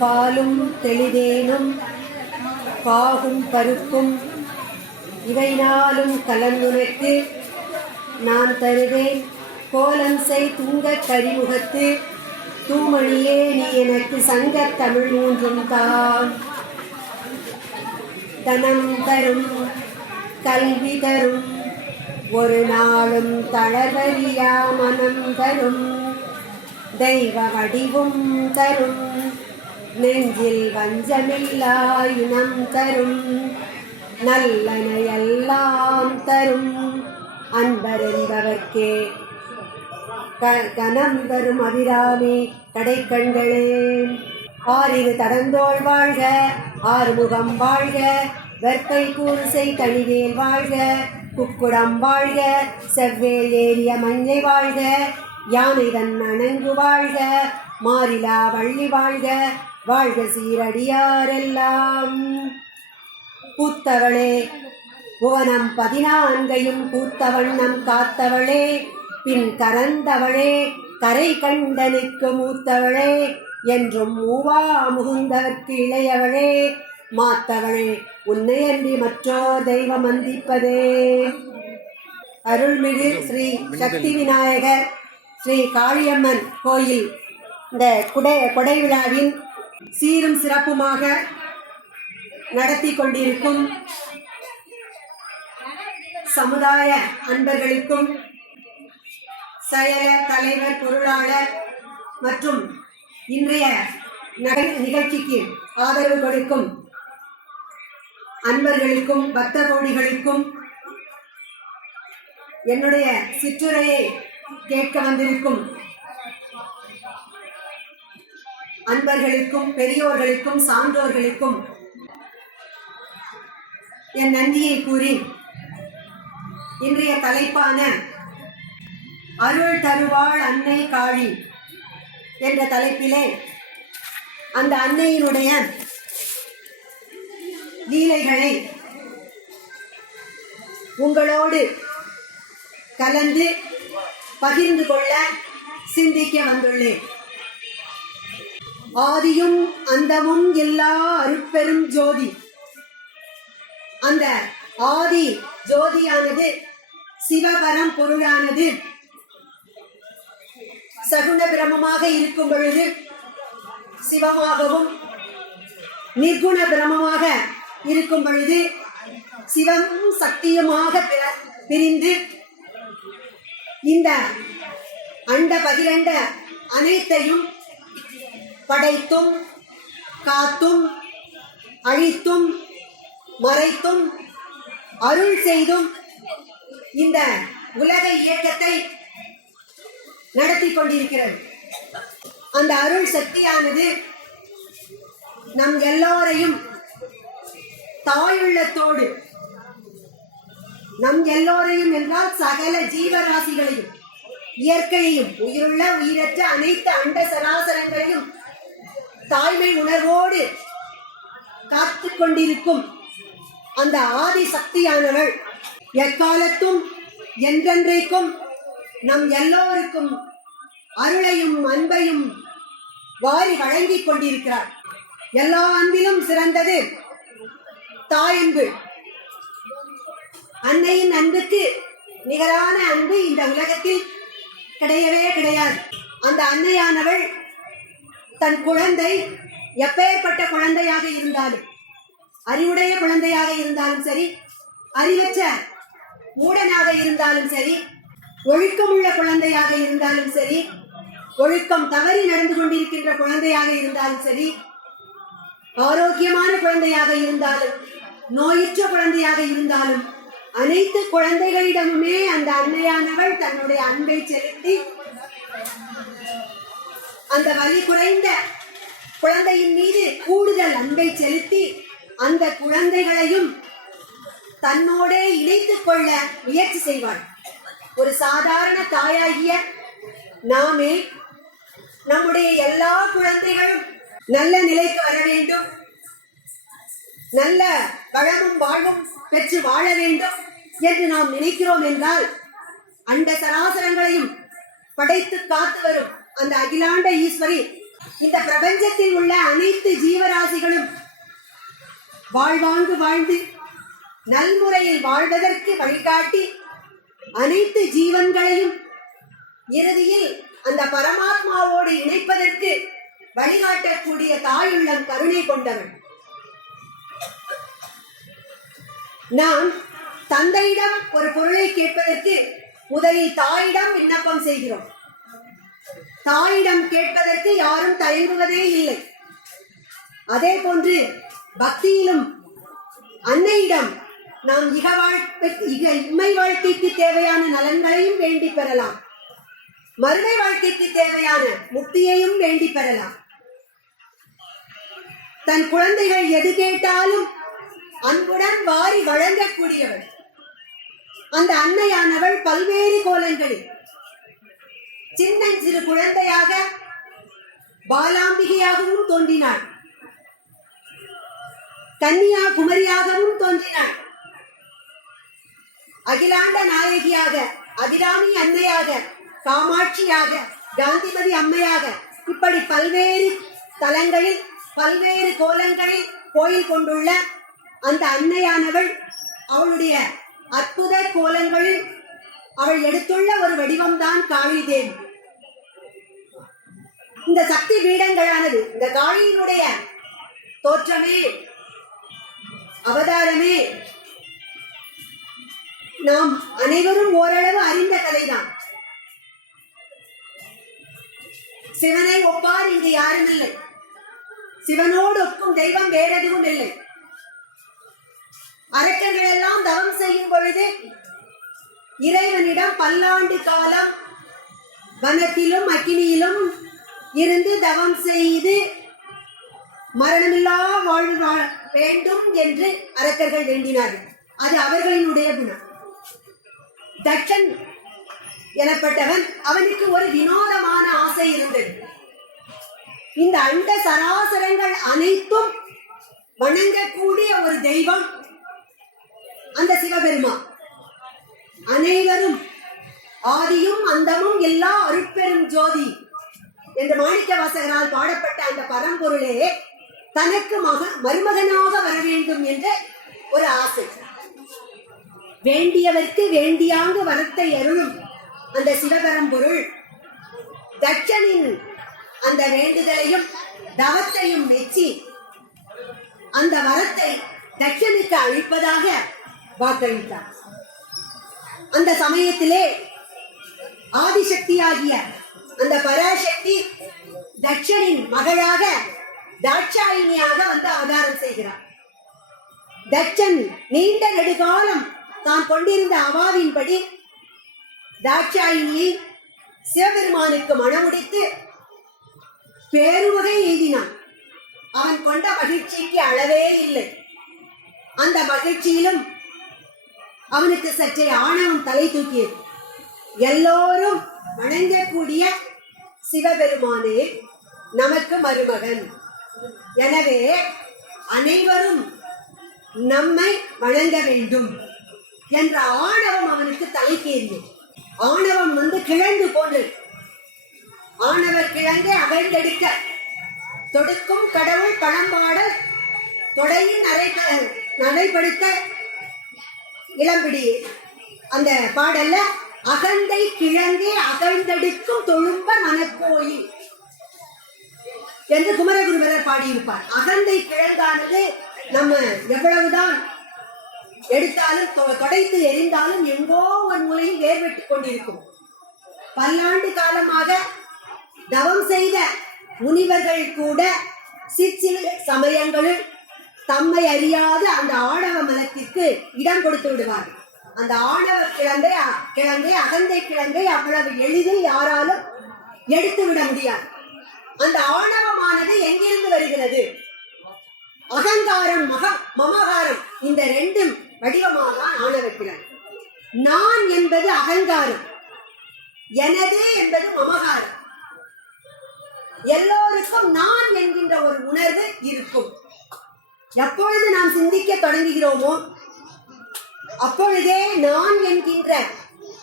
பாலும் தெளிதேனும் பாகும் பருப்பும் இவை நாளும் கலந்துனக்கு நான் தருவேன் கோலம் செய் துங்கக் கரிமுகத்து தூமணியே நீ எனக்கு சங்கத் தமிழ் மூன்றும் தான். தனம் தரும் கல்வி தரும் ஒரு நாளும் தளர்வறியா மனம் தரும் தெய்வ வடிவும் தரும் நெஞ்சில் வஞ்சமில்லா இனம் தரும் நல்லனையெல்லாம் தரும் அன்பரென்பவர்க்கே கனம் தரும் அபிராமி கடைக்கண்களே. ஆறிரு தடந்தோள் வாழ்க ஆறுமுகம் வாழ்க வெற்பை கூறுசை தனிவேல் வாழ்க குக்குடம் வாழ்க செவ்வேல் ஏறிய மஞ்சை வாழ்க யானை தன் அணங்கு வாழ்க மாறிலா வள்ளி வாழ்க வாழ்க சீரடியாரெல்லாம். பூத்தவளே புவனம் 14 பூத்த வண்ணம் காத்தவளே பின் கரந்தவளே கரை கண்டனுக்கு மூத்தவளே என்றும் மூவா முகுந்தவர்க்கு இளையவளே மாத்தவளே உன்னையன்றி மற்றோர் தெய்வம் வந்திப்பதே. அருள்மிகு ஸ்ரீ சக்தி விநாயகர் ஸ்ரீ காளியம்மன் கோயில் இந்த கொடை விழாவின் சீரும் சிறப்புமாக நடத்தி கொண்டிருக்கும் சமுதாய அன்பர்களுக்கும் செயல தலைவர் பொருளாளர் மற்றும் இன்றைய நிகழ்ச்சிக்கு ஆதரவு கொடுக்கும் அன்பர்களுக்கும் பக்த கோடிகளுக்கும் என்னுடைய சிற்றுரையை கேட்க வந்திருக்கும் அன்பர்களுக்கும் பெரியோர்களுக்கும் சான்றோர்களுக்கும் என் நன்றியை கூறி இன்றைய தலைப்பான அருள் தருவாள் அன்னை காளி என்ற தலைப்பிலே அந்த அன்னையினுடைய லீலைகளை உங்களோடு கலந்து பகிர்ந்து கொள்ள சிந்திக்க வந்துள்ளேன். ஆதியும் அந்தமும் எல்லா அருட்பெரும் ஜோதி. அந்த ஆதி ஜோதியானது சிவபரம் பொருளானது சகுண பிரமமாக இருக்கும் பொழுது சிவமாகவும் நிர்குண பிரமமாக இருக்கும் பொழுது சிவமும் சக்தியுமாக பிரிந்து இந்த அண்ட பகிரண்ட அனைத்தையும் படைத்தும் காத்தும் அழித்தும் மறைத்தும் அருள் செய்தும் இந்த உலக இயக்கத்தை நடத்தி கொண்டிருக்கிறது. அந்த அருள் சக்தியானது நம் எல்லோரையும் தாயுள்ளத்தோடு, நம் எல்லோரையும் என்றால் சகல ஜீவராசிகளையும் இயற்கையையும் உயிருள்ள உயிரற்ற அனைத்து அண்ட சராசரங்களையும் தாய்மை உணர்வோடு காத்து கொண்டிருக்கும் அந்த ஆதி சக்தியானவள் எக்காலத்தும் என்றென்றைக்கும் நம் எல்லோருக்கும் அருளையும் அன்பையும் வாரி வழங்கிக் கொண்டிருக்கிறார். எல்லா அன்பிலும் சிறந்தது தாயன்பு. அன்னையின் அன்புக்கு நிகரான அன்பு இந்த உலகத்தில் கிடையவே கிடையாது. அந்த அன்னையானவள் தன் குழந்தை எப்பேற்பட்ட குழந்தையாக இருந்தாலும், அறிவுடைய குழந்தையாக இருந்தாலும் சரி, அறிவற்ற மூடனாக இருந்தாலும் சரி, ஒழுக்கமுள்ள குழந்தையாக இருந்தாலும் சரி, ஒழுக்கம் தவறி நடந்து கொண்டிருக்கின்ற குழந்தையாக இருந்தாலும் சரி, ஆரோக்கியமான குழந்தையாக இருந்தாலும் நோயற்ற குழந்தையாக இருந்தாலும் அனைத்து குழந்தைகளிடமுமே அந்த அன்னையானவள் தன்னுடைய அன்பை செலுத்தி அந்த வலி குறைந்த குழந்தையின் மீது கூடுதல் அன்பை செலுத்தி அந்த குழந்தைகளையும் தன்னோடே இணைத்துக் கொள்ள முயற்சி செய்வாள். ஒரு சாதாரண தாயாகிய நாமே நம்முடைய எல்லா குழந்தைகளும் நல்ல நிலைக்கு வர வேண்டும், நல்ல வளமும் வாழ்வும் பெற்று வாழ வேண்டும் என்று நாம் நினைக்கிறோம் என்றால், அண்ட சராசரங்களையும் படைத்து காத்து வரும் அந்த அகிலாண்ட ஈஸ்வரி இந்த பிரபஞ்சத்தில் உள்ள அனைத்து ஜீவராசிகளும் வாழ்வாங்கு வாழ்ந்து நல்முறையில் வாழ்வதற்கு வழிகாட்டி அனைத்து ஜீவன்களையும் இறுதியில் அந்த பரமாத்மாவோடு இணைப்பதற்கு வழிகாட்டக்கூடிய தாயுள்ளம் கருணை கொண்டவன். நாம் தந்தையிடம் ஒரு பொருளை கேட்பதற்கு முதலில் தாயிடம் விண்ணப்பம் செய்கிறோம். தாயிடம் கேட்பதற்கு யாரும் தயங்குவதே இல்லை. அதே போன்று பக்தியிலும் அன்னையிடம் நாம் இம்மை வாழ்க்கைக்கு தேவையான நலன்களையும் வேண்டி பெறலாம், மறுமை வாழ்க்கைக்கு தேவையான முக்தியையும் வேண்டி பெறலாம். தன் குழந்தைகள் எது கேட்டாலும் அன்புடன் வாரி வழங்கக்கூடியவள் அந்த அன்னையானவள் பல்வேறு கோலங்களில் சின்னஞ்சிறு குழந்தையாக பாலாம்பிகையாகவும் தோன்றினாள், கன்னியா குமரியாகவும் தோன்றினாள், அகிலாண்ட நாயகியாக, அபிராமி அன்னையாக, காமாட்சியாக, காந்திமதி அம்மையாக, இப்படி பல்வேறு தலங்களில் பல்வேறு கோலங்களில் கோயில் கொண்டுள்ள அந்த அன்னையானவள் அவளுடைய அற்புத கோலங்களில் அவள் எடுத்துள்ள ஒரு வடிவம்தான் காளி தேவி. இந்த சக்தி பீடங்களானது, இந்த காளியினுடைய தோற்றமே அவதாரமே நாம் அனைவரும் ஓரளவு அறிந்த கதைதான். சிவனை ஒப்பார் இங்கு யாரும் இல்லை, சிவனோடு ஒக்கும் தெய்வம் வேறெதுவும் இல்லை. அரக்கர்கள் எல்லாம் தவம் செய்யும் பொழுது இறைவனிடம் பல்லாண்டு காலம் வனத்திலும் அக்கினியிலும் இருந்து தவம் செய்து மரணமில்லா வாழ்வு வாழ வேண்டும் என்று அரக்கர்கள் வேண்டினார்கள். அது அவர்களினுடைய குணம். தட்சன் எனப்பட்டவன், அவனுக்கு ஒரு வினோதமான ஆசை இருந்தது. இந்த அண்ட சராசரங்கள் அனைத்தும் வணங்கக்கூடிய ஒரு தெய்வம் அந்த சிவபெருமான். அனைவரும் ஆதியும் அந்தமும் எல்லா அருட்பெரும் ஜோதி என்று மாணிக்க வாசகரால் பாடப்பட்ட அந்த பரம்பொருளே தனக்கு மருமகனாக வர வேண்டும் என்ற ஒரு ஆசை. வேண்டியவர்க்கு வேண்டியாங்கு வரத்தை அருளும் அந்த சிவபரம்பொருள் தட்சனின் அந்த வேண்டுதலையும் தவத்தையும் மெச்சி அந்த வரத்தை தட்சனுக்கு அளிப்பதாக வாக்களித்தார். அந்த சமயத்திலே ஆதிசக்தியாகிய அந்த பராசக்தி தட்சனின் மகளாக தாட்சாயினியாக வந்து அவதாரம் செய்கிறார். தட்சன் நீண்ட நெடுகாலம் தான் கொண்டிருந்த அவாவின்படி தாட்சாயினியை சிவபெருமானுக்கு மணமுடித்து பேருவகை எய்தினான். அவன் கொண்ட மகிழ்ச்சிக்கு அளவே இல்லை. அந்த மகிழ்ச்சியிலும் அவனுக்கு சற்றே ஆணவம் தலை தூக்கியது. எல்லோரும் வணங்கக்கூடிய சிவபெருமானே நமக்கு மருமகன், எனவே அனைவரும் நம்மை வணங்க வேண்டும் என்ற ஆணவம் அவனுக்கு தலைக்கேறியது. ஆணவம் வந்து கிழங்கு போன்று, ஆணவர் கிழங்கை அகழ்ந்தெடுக்க தொடுக்கும் கடவுள் பழம்பாடல் தொடையின் நடைபடுத்த இளம்பிடி அந்த பாடல்ல அகந்தை கிழங்கே அகழ்ந்தெடுக்கும் தொழும்ப மனக்கோயில் என்று குமரகுருபரர் பாடியிருப்பார். அகந்தை கிழங்கானது நம்ம எவ்வளவுதான் எடுத்தாலும் தொடைத்து எரிந்தாலும் எங்கோ ஒரு மூலையில் வேர்விட்டு கொண்டிருக்கும். பல்லாண்டு காலமாக தவம் செய்த முனிவர்கள் கூட சிற்சில சமயங்களில் தம்மை அறியாது அந்த ஆணவ மலத்திற்கு இடம் கொடுத்து விடுவார்கள். அந்த ஆணவ கிழங்கை அகந்தை கிழங்கை அவ்வளவு எளிதில் யாராலும் எடுத்து விட முடியாது. அந்த ஆணவமானது எங்கிருந்து வருகிறது? அகங்காரம், மமகாரம், இந்த ரெண்டும் வடிவமாக ஆணவ கிழங்கு. நான் என்பது அகங்காரம், எனது என்பது மமகாரம். எல்லோருக்கும் நான் என்கின்ற ஒரு உணர்வு இருக்கும். எப்பொழுது நாம் சிந்திக்க தொடங்குகிறோமோ அப்பொழுதே நான் என்கின்ற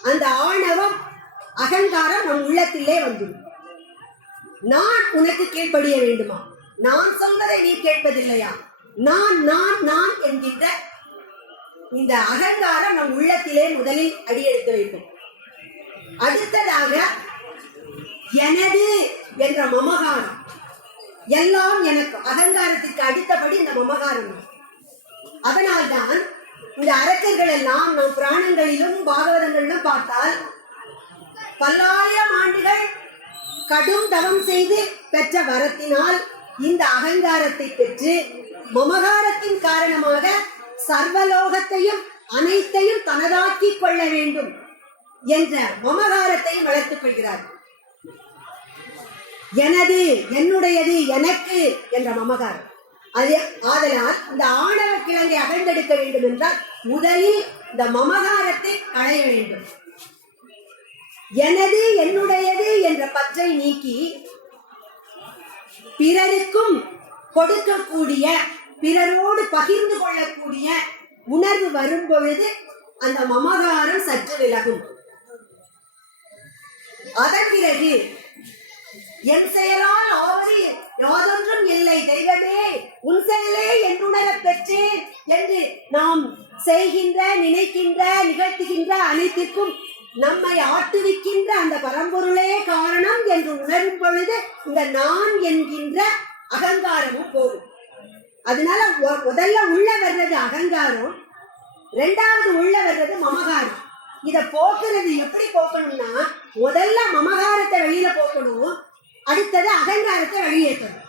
அந்த ஆணவம், அகங்காரம் நம் உள்ளத்திலே வந்துடும். நான் உனக்கு கீழ்ப்படிய வேண்டுமா? நான் சொல்வதை நீ கேட்பதில்லையா? நான் நான் நான் என்கின்ற இந்த அகங்காரம் நம் உள்ளத்திலே முதலில் அடியெடுக்க வேண்டும். அடுத்ததாக எனது என்ற மமகாரம், எல்லாம் எனக்கு, அகங்காரத்திற்கு அடுத்தபடி இந்த மமகாரம். அதனால்தான் இந்த அரக்கர்கள் எல்லாம் நம் புராணங்களிலும் பாகவதங்களிலும் பார்த்தால் பல்லாயிரம் ஆண்டுகள் கடும் தவம் செய்து பெற்ற வரத்தினால் இந்த அகங்காரத்தை பெற்று மமகாரத்தின் காரணமாக சர்வலோகத்தையும் அனைத்தையும் தனதாக்கிக் கொள்ள வேண்டும் என்ற மமகாரத்தையும் வளர்த்துக் கொள்கிறார். எனது, என்னுடையது, எனக்கு என்ற மமகாரம். அது ஆதலால் இந்த ஆணவ கிழங்கை அகழ்ந்தெடுக்க வேண்டும் என்றால் முதலில் இந்த மமகாரத்தை களைய வேண்டும். எனது, என்னுடையது என்ற பற்றை நீக்கி பிறருக்கும் கொடுக்கக்கூடிய, பிறரோடு பகிர்ந்து கொள்ளக்கூடிய உணர்வு வரும் பொழுது அந்த மமகாரம் சற்று விலகும். அதன் பிறகு என் செயலால் ஆவது யாதொன்றும் இல்லை தெய்வமே, உன் செயலே என்னுணர பெற்றேன் என்று நாம் செய்கின்ற, நினைக்கின்ற, நிகழ்த்துகின்ற அனைத்திற்கும் நம்மை ஆட்டுவிக்கின்ற அந்த பரம்பொருளே காரணம் என்று உணரும் பொழுது இந்த நான் என்கின்ற அகங்காரமும் போகும். அதனால முதல்ல உள்ள வர்றது அகங்காரம், இரண்டாவது உள்ள வர்றது மமகாரம். இத போக்குறது எப்படி போக்கணும்னா முதல்ல மமகாரத்தை வெளியில போக்கணும், அடுத்தது அகங்காரத்தை வெளியேற்றணும்.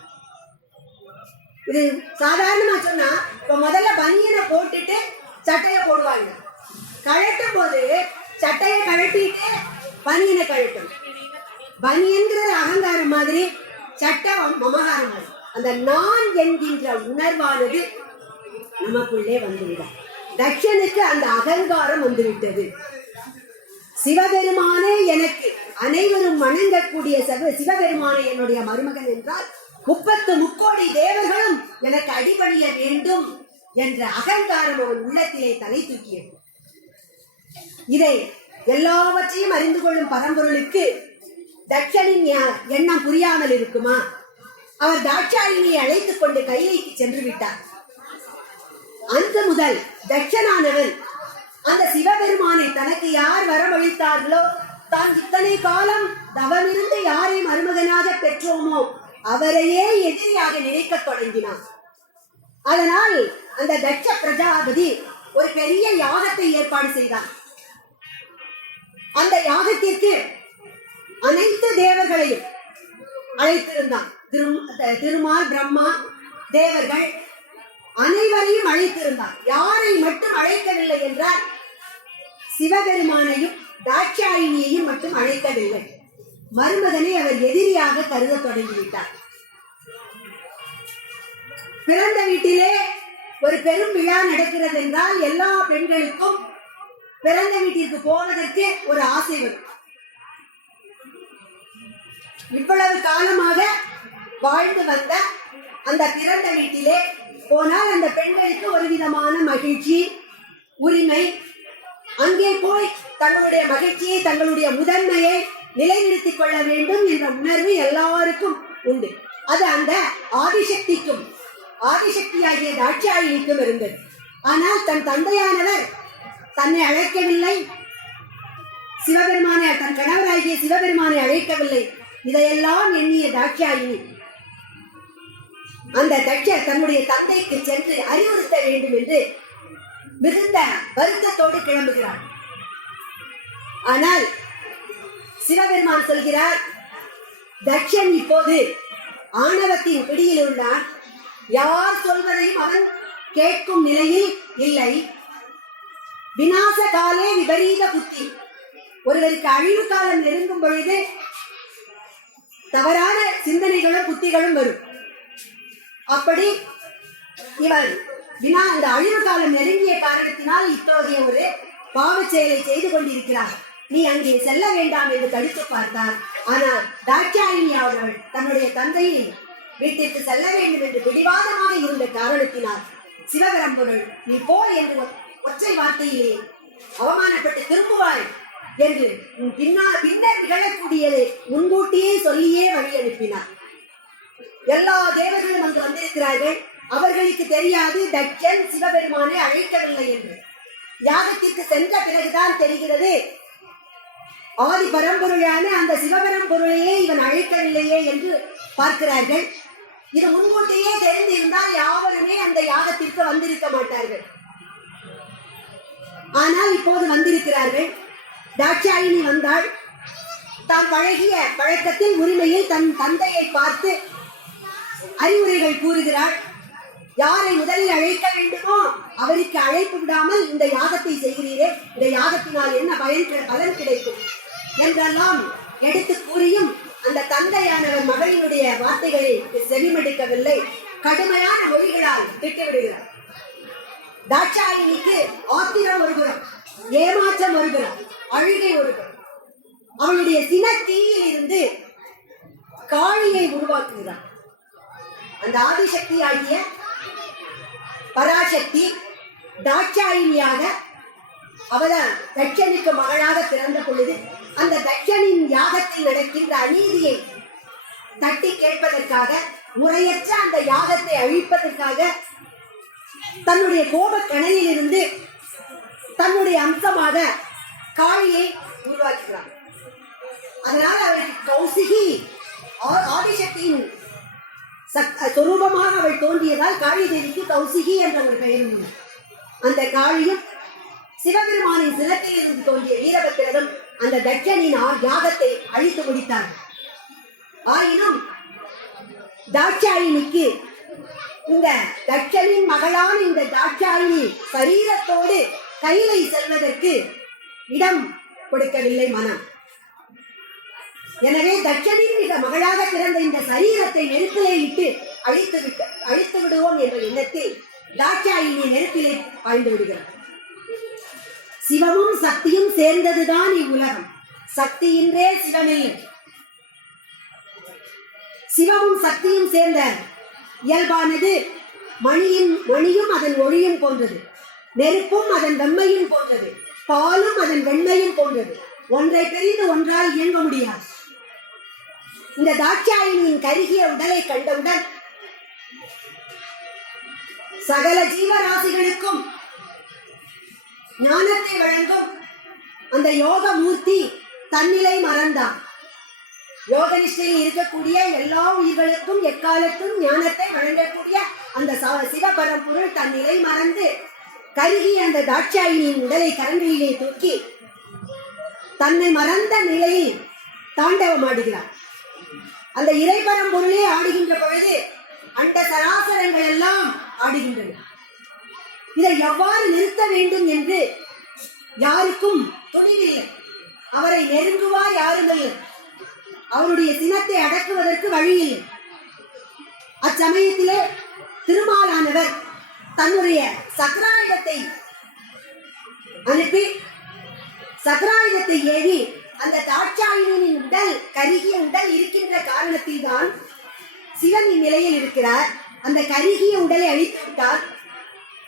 இது சாதாரணமா சொன்னா இப்ப முதல்ல பனியனை போட்டுட்டு சட்டையை போடுவாங்க. கழட்டும் போது சட்டையை கழட்டிட்டு பனியனை கழட்டும். பனியன்கிறது அகங்காரம் மாதிரி, சட்டை மமகாரம் மாதிரி. அந்த நான் என்கின்ற உணர்வானது நமக்குள்ளே வந்துவிடும். தட்சனுக்கு அந்த அகங்காரம் வந்துவிட்டது. சிவபெருமானே எனக்கு, அனைவரும் வணங்கக்கூடிய சிவபெருமானே என்னுடைய மருமகன் என்றால் 33 தேவர்களும் எனக்கு அடிபணிய வேண்டும் என்ற அகங்காரம் அவன் உள்ளத்திலே தலை தூக்கியது. இதை எல்லாவற்றையும் அறிந்து கொள்ளும் பரம்பொருளுக்கு தட்சனின் எண்ணம் புரியாமல் இருக்குமா? அவர் தாட்சாயினியை அழைத்துக் கொண்டு கைலைக்கு சென்று விட்டார். அன்று முதல் தட்சனானவன் அந்த சிவபெருமானை தனக்கு யார் வரவழைத்தார்களோ, தான் இத்தனை காலம் தவமிருந்து யாரை மருமகனாக பெற்றோமோ அவரையே எதிரியாக நினைக்க தொடங்கினான். அதனால் அந்த தட்ச பிரஜாபதி ஒரு பெரிய யாகத்தை ஏற்பாடு செய்தார். அந்த யாகத்திற்கு அனைத்து தேவர்களையும் அழைத்திருந்தான். திருமால், பிரம்மா, தேவர்கள் அனைவரையும் அழைத்திருந்தார். யாரை மட்டும் அழைக்கவில்லை என்றால் சிவபெருமானையும் தாட்சாயினியையும் மட்டும் அழைக்கவில்லை. மருமகனை அவர் எதிரியாக கருத தொடங்கிவிட்டார். பிறந்த வீட்டிலே ஒரு பெரும் விழா நடக்கிறது என்றால் எல்லா பெண்களுக்கும் பிறந்த வீட்டிற்கு போவதற்கு ஒரு ஆசை வரும். இவ்வளவு காலமாக வாழ்ந்து வந்த அந்த பிறந்த வீட்டிலே போனால் அந்த பெண்களுக்கு ஒரு விதமான மகிழ்ச்சி, உரிமை. அங்கே போய் தங்களுடைய மகிழ்ச்சியை, தங்களுடைய முதன்மையை நிலைநிறுத்திக் கொள்ள வேண்டும் என்ற உணர்வு எல்லாருக்கும் உண்டு. அது அந்த ஆதிசக்திக்கும், ஆதிசக்தியாகிய தாட்சாயினிக்கும் இருந்தது. ஆனால் தன் தந்தையானவர் தன்னை அழைக்கவில்லை, சிவபெருமானை, தன் கணவராகிய சிவபெருமானை அழைக்கவில்லை. இதையெல்லாம் எண்ணிய தாட்சாயினி அந்த தட்சர் தன்னுடைய தந்தைக்கு சென்று அறிவுறுத்த வேண்டும் என்று மிகுந்த வருத்தத்தோடு கிளம்புகிறார். ஆனால் சிவபெருமான் சொல்கிறார், தட்சன் இப்போது ஆணவத்தின் பிடியில் உள்ளான். யார் சொல்வதையும் அவன் கேட்கும் நிலையில் இல்லை. விநாச காலே விபரீத புத்தி. ஒருவருக்கு அழிவு காலம் நெருங்கும் பொழுது தவறான சிந்தனைகளும் புத்திகளும் வரும். அப்படி இவன் இந்த அழிவு காலம் நெருங்கிய காரணத்தினால் இத்தோதைய ஒரு பாவ செயலை செய்து கொண்டிருக்கிறார். நீ அங்கே செல்ல வேண்டாம் என்று தடுத்து பார்த்தார். ஆனால் தாட்சாயினி அவர்கள் தன்னுடைய தந்தையை வீட்டிற்கு செல்ல வேண்டும் என்று பிடிவாதமாக இருந்த காரணத்தினால் சிவபெரும்பொருள் நீ போ என்று ஒற்றை வார்த்தையிலே அவமானப்பட்டு திரும்புவாய் என்று பின்னர் நிகழக்கூடியதை முன்கூட்டியே சொல்லியே வழி அனுப்பினார். எல்லா தேவர்களும் அங்கு வந்திருக்கிறார்கள். அவர்களுக்கு தெரியாது தட்சன் சிவபெருமானை அழைக்கவில்லை என்று. யாகத்திற்கு சென்ற பிறகுதான் தெரிகிறது, ஆதி பரம்பொருளான அந்த சிவபெரும்பொருளையே இவன் அழைக்கவில்லையே என்று பார்க்கிறார்கள். இது முன்கூட்டியே தெரிந்திருந்தால் யாவருமே அந்த யாகத்திற்கு வந்திருக்க மாட்டார்கள். ஆனால் இப்போது வந்திருக்கிறார்கள். தாட்சாயினி வந்தாள். தான் பழகிய பழக்கத்தில் உரிமையில் தன் தந்தையை பார்த்து அறிவுரைகள் கூறுகிறாள். யாரை முதலில் அழைக்க வேண்டுமோ அவருக்கு அழைப்பு விடாமல் இந்த யாகத்தை செய்கிறீரே, இந்த யாகத்தினால் என்ன பலன் கிடைக்கும் என்றெல்லாம் எடுத்து கூறியும் அந்த தந்தையானவர் மகளினுடைய வார்த்தைகளை செவிமடுக்கவில்லை. கடுமையான மொழிகளால் திட்டிவிடுகிறார். தாட்சாயினிக்கு ஆத்திரம் ஒருபுறம், ஏமாற்றம் ஒருபுறம், அழுகை ஒருபுறம். அவளுடைய சினத்தீயில் இருந்து காளியை உருவாக்குகிறார். அந்த ஆதிசக்தி ஆகிய பராசக்தி தாட்சாயினியாக அவதான் தட்சனுக்கு மகளாக பிறந்த பொழுது அந்த தட்சனின் யாகத்தில் நடக்கின்ற அநீதியை தட்டி கேட்பதற்காக, முறையற்ற அந்த யாகத்தை அழிப்பதற்காக தன்னுடைய கோபக்கணையில் இருந்து தன்னுடைய அம்சமாக காளியை உருவாக்குகிறார். அதனால் அவளுக்கு கௌசிகி ஆதிசக்தியின் சொரூபமாக அவள் தோன்றியதால் காளி தேவிக்கு கௌசிகி என்ற ஒரு பெயரும் உண்டு. அந்த காளியும் சிவபெருமானின் சிரத்தில் இருந்து தோன்றிய வீரபத்திரரும் அந்த தட்சனின் யாகத்தை அழித்து முடித்தார். ஆயினும் தாட்சாயினிக்கு இந்த தட்சனின் மகளான இந்த தாட்சாயினி சரீரத்தோடு கைலை செல்வதற்கு இடம் கொடுக்கவில்லை மனம். எனவே தட்சனின் மிக மகளாக பிறந்த இந்த சரீரத்தை நெருப்பிலே இட்டு அழித்து விடுவோம் என்ற எண்ணத்தில் தாட்சாயினி நெருப்பிலே பாய்ந்து விடுகிறார். சிவமும் சக்தியும் சேர்ந்ததுதான் இவ்வுலகம். சக்தியின்றே சிவமில்லை. சிவமும் சக்தியும் சேர்ந்த இயல்பானது மணியும் அதன் ஒளியும் போன்றது, நெருப்பும் அதன் வெம்மையும் போன்றது, பாலும் அதன் வெண்மையும் போன்றது. ஒன்றை பிரிந்து ஒன்றால் இயங்க முடியாது. இந்த தாட்சாயினியின் கருகிய உடலை கண்டவுடன் சகல ஜீவராசிகளுக்கும் ஞானத்தை வழங்கும் அந்த யோக மூர்த்தி தன்னிலை மறந்தான். யோக நிஷ்டையில் இருக்கக்கூடிய எல்லா உயிர்களுக்கும் எக்காலத்தும் ஞானத்தை வழங்கக்கூடிய அந்த சிவபரம்பொருள் தன்னிலை மறந்து கருகிய அந்த தாட்சாயினியின் உடலை கரங்களிலே தூக்கி தன்னை மறந்த நிலையில் தாண்டவமாடுகிறார். அந்த இறைபரம்பொருளே ஆடுகின்ற பொழுது அந்த சராசரங்கள் எல்லாம் ஆடுகின்றன. இதை எவ்வாறு நிறுத்த வேண்டும் என்று யாருக்கும் துணிவில்லை. அவரை நெருங்குவார் யாருமில்லை. அவருடைய சினத்தை அடக்குவதற்கு வழியில்லை. அச்சமயத்திலே திருமாலானவர் தன்னுடைய சக்கராயுதத்தை அனுப்பி சக்கராயுதத்தை ஏவி அந்த தாட்சாயினியின் உடல் கருகிய உடல் இருக்கின்ற காரணத்தில் தான் சிவன் இந்நிலையில் இருக்கிறார். அந்த கருகிய உடலை அழித்து விட்டார்.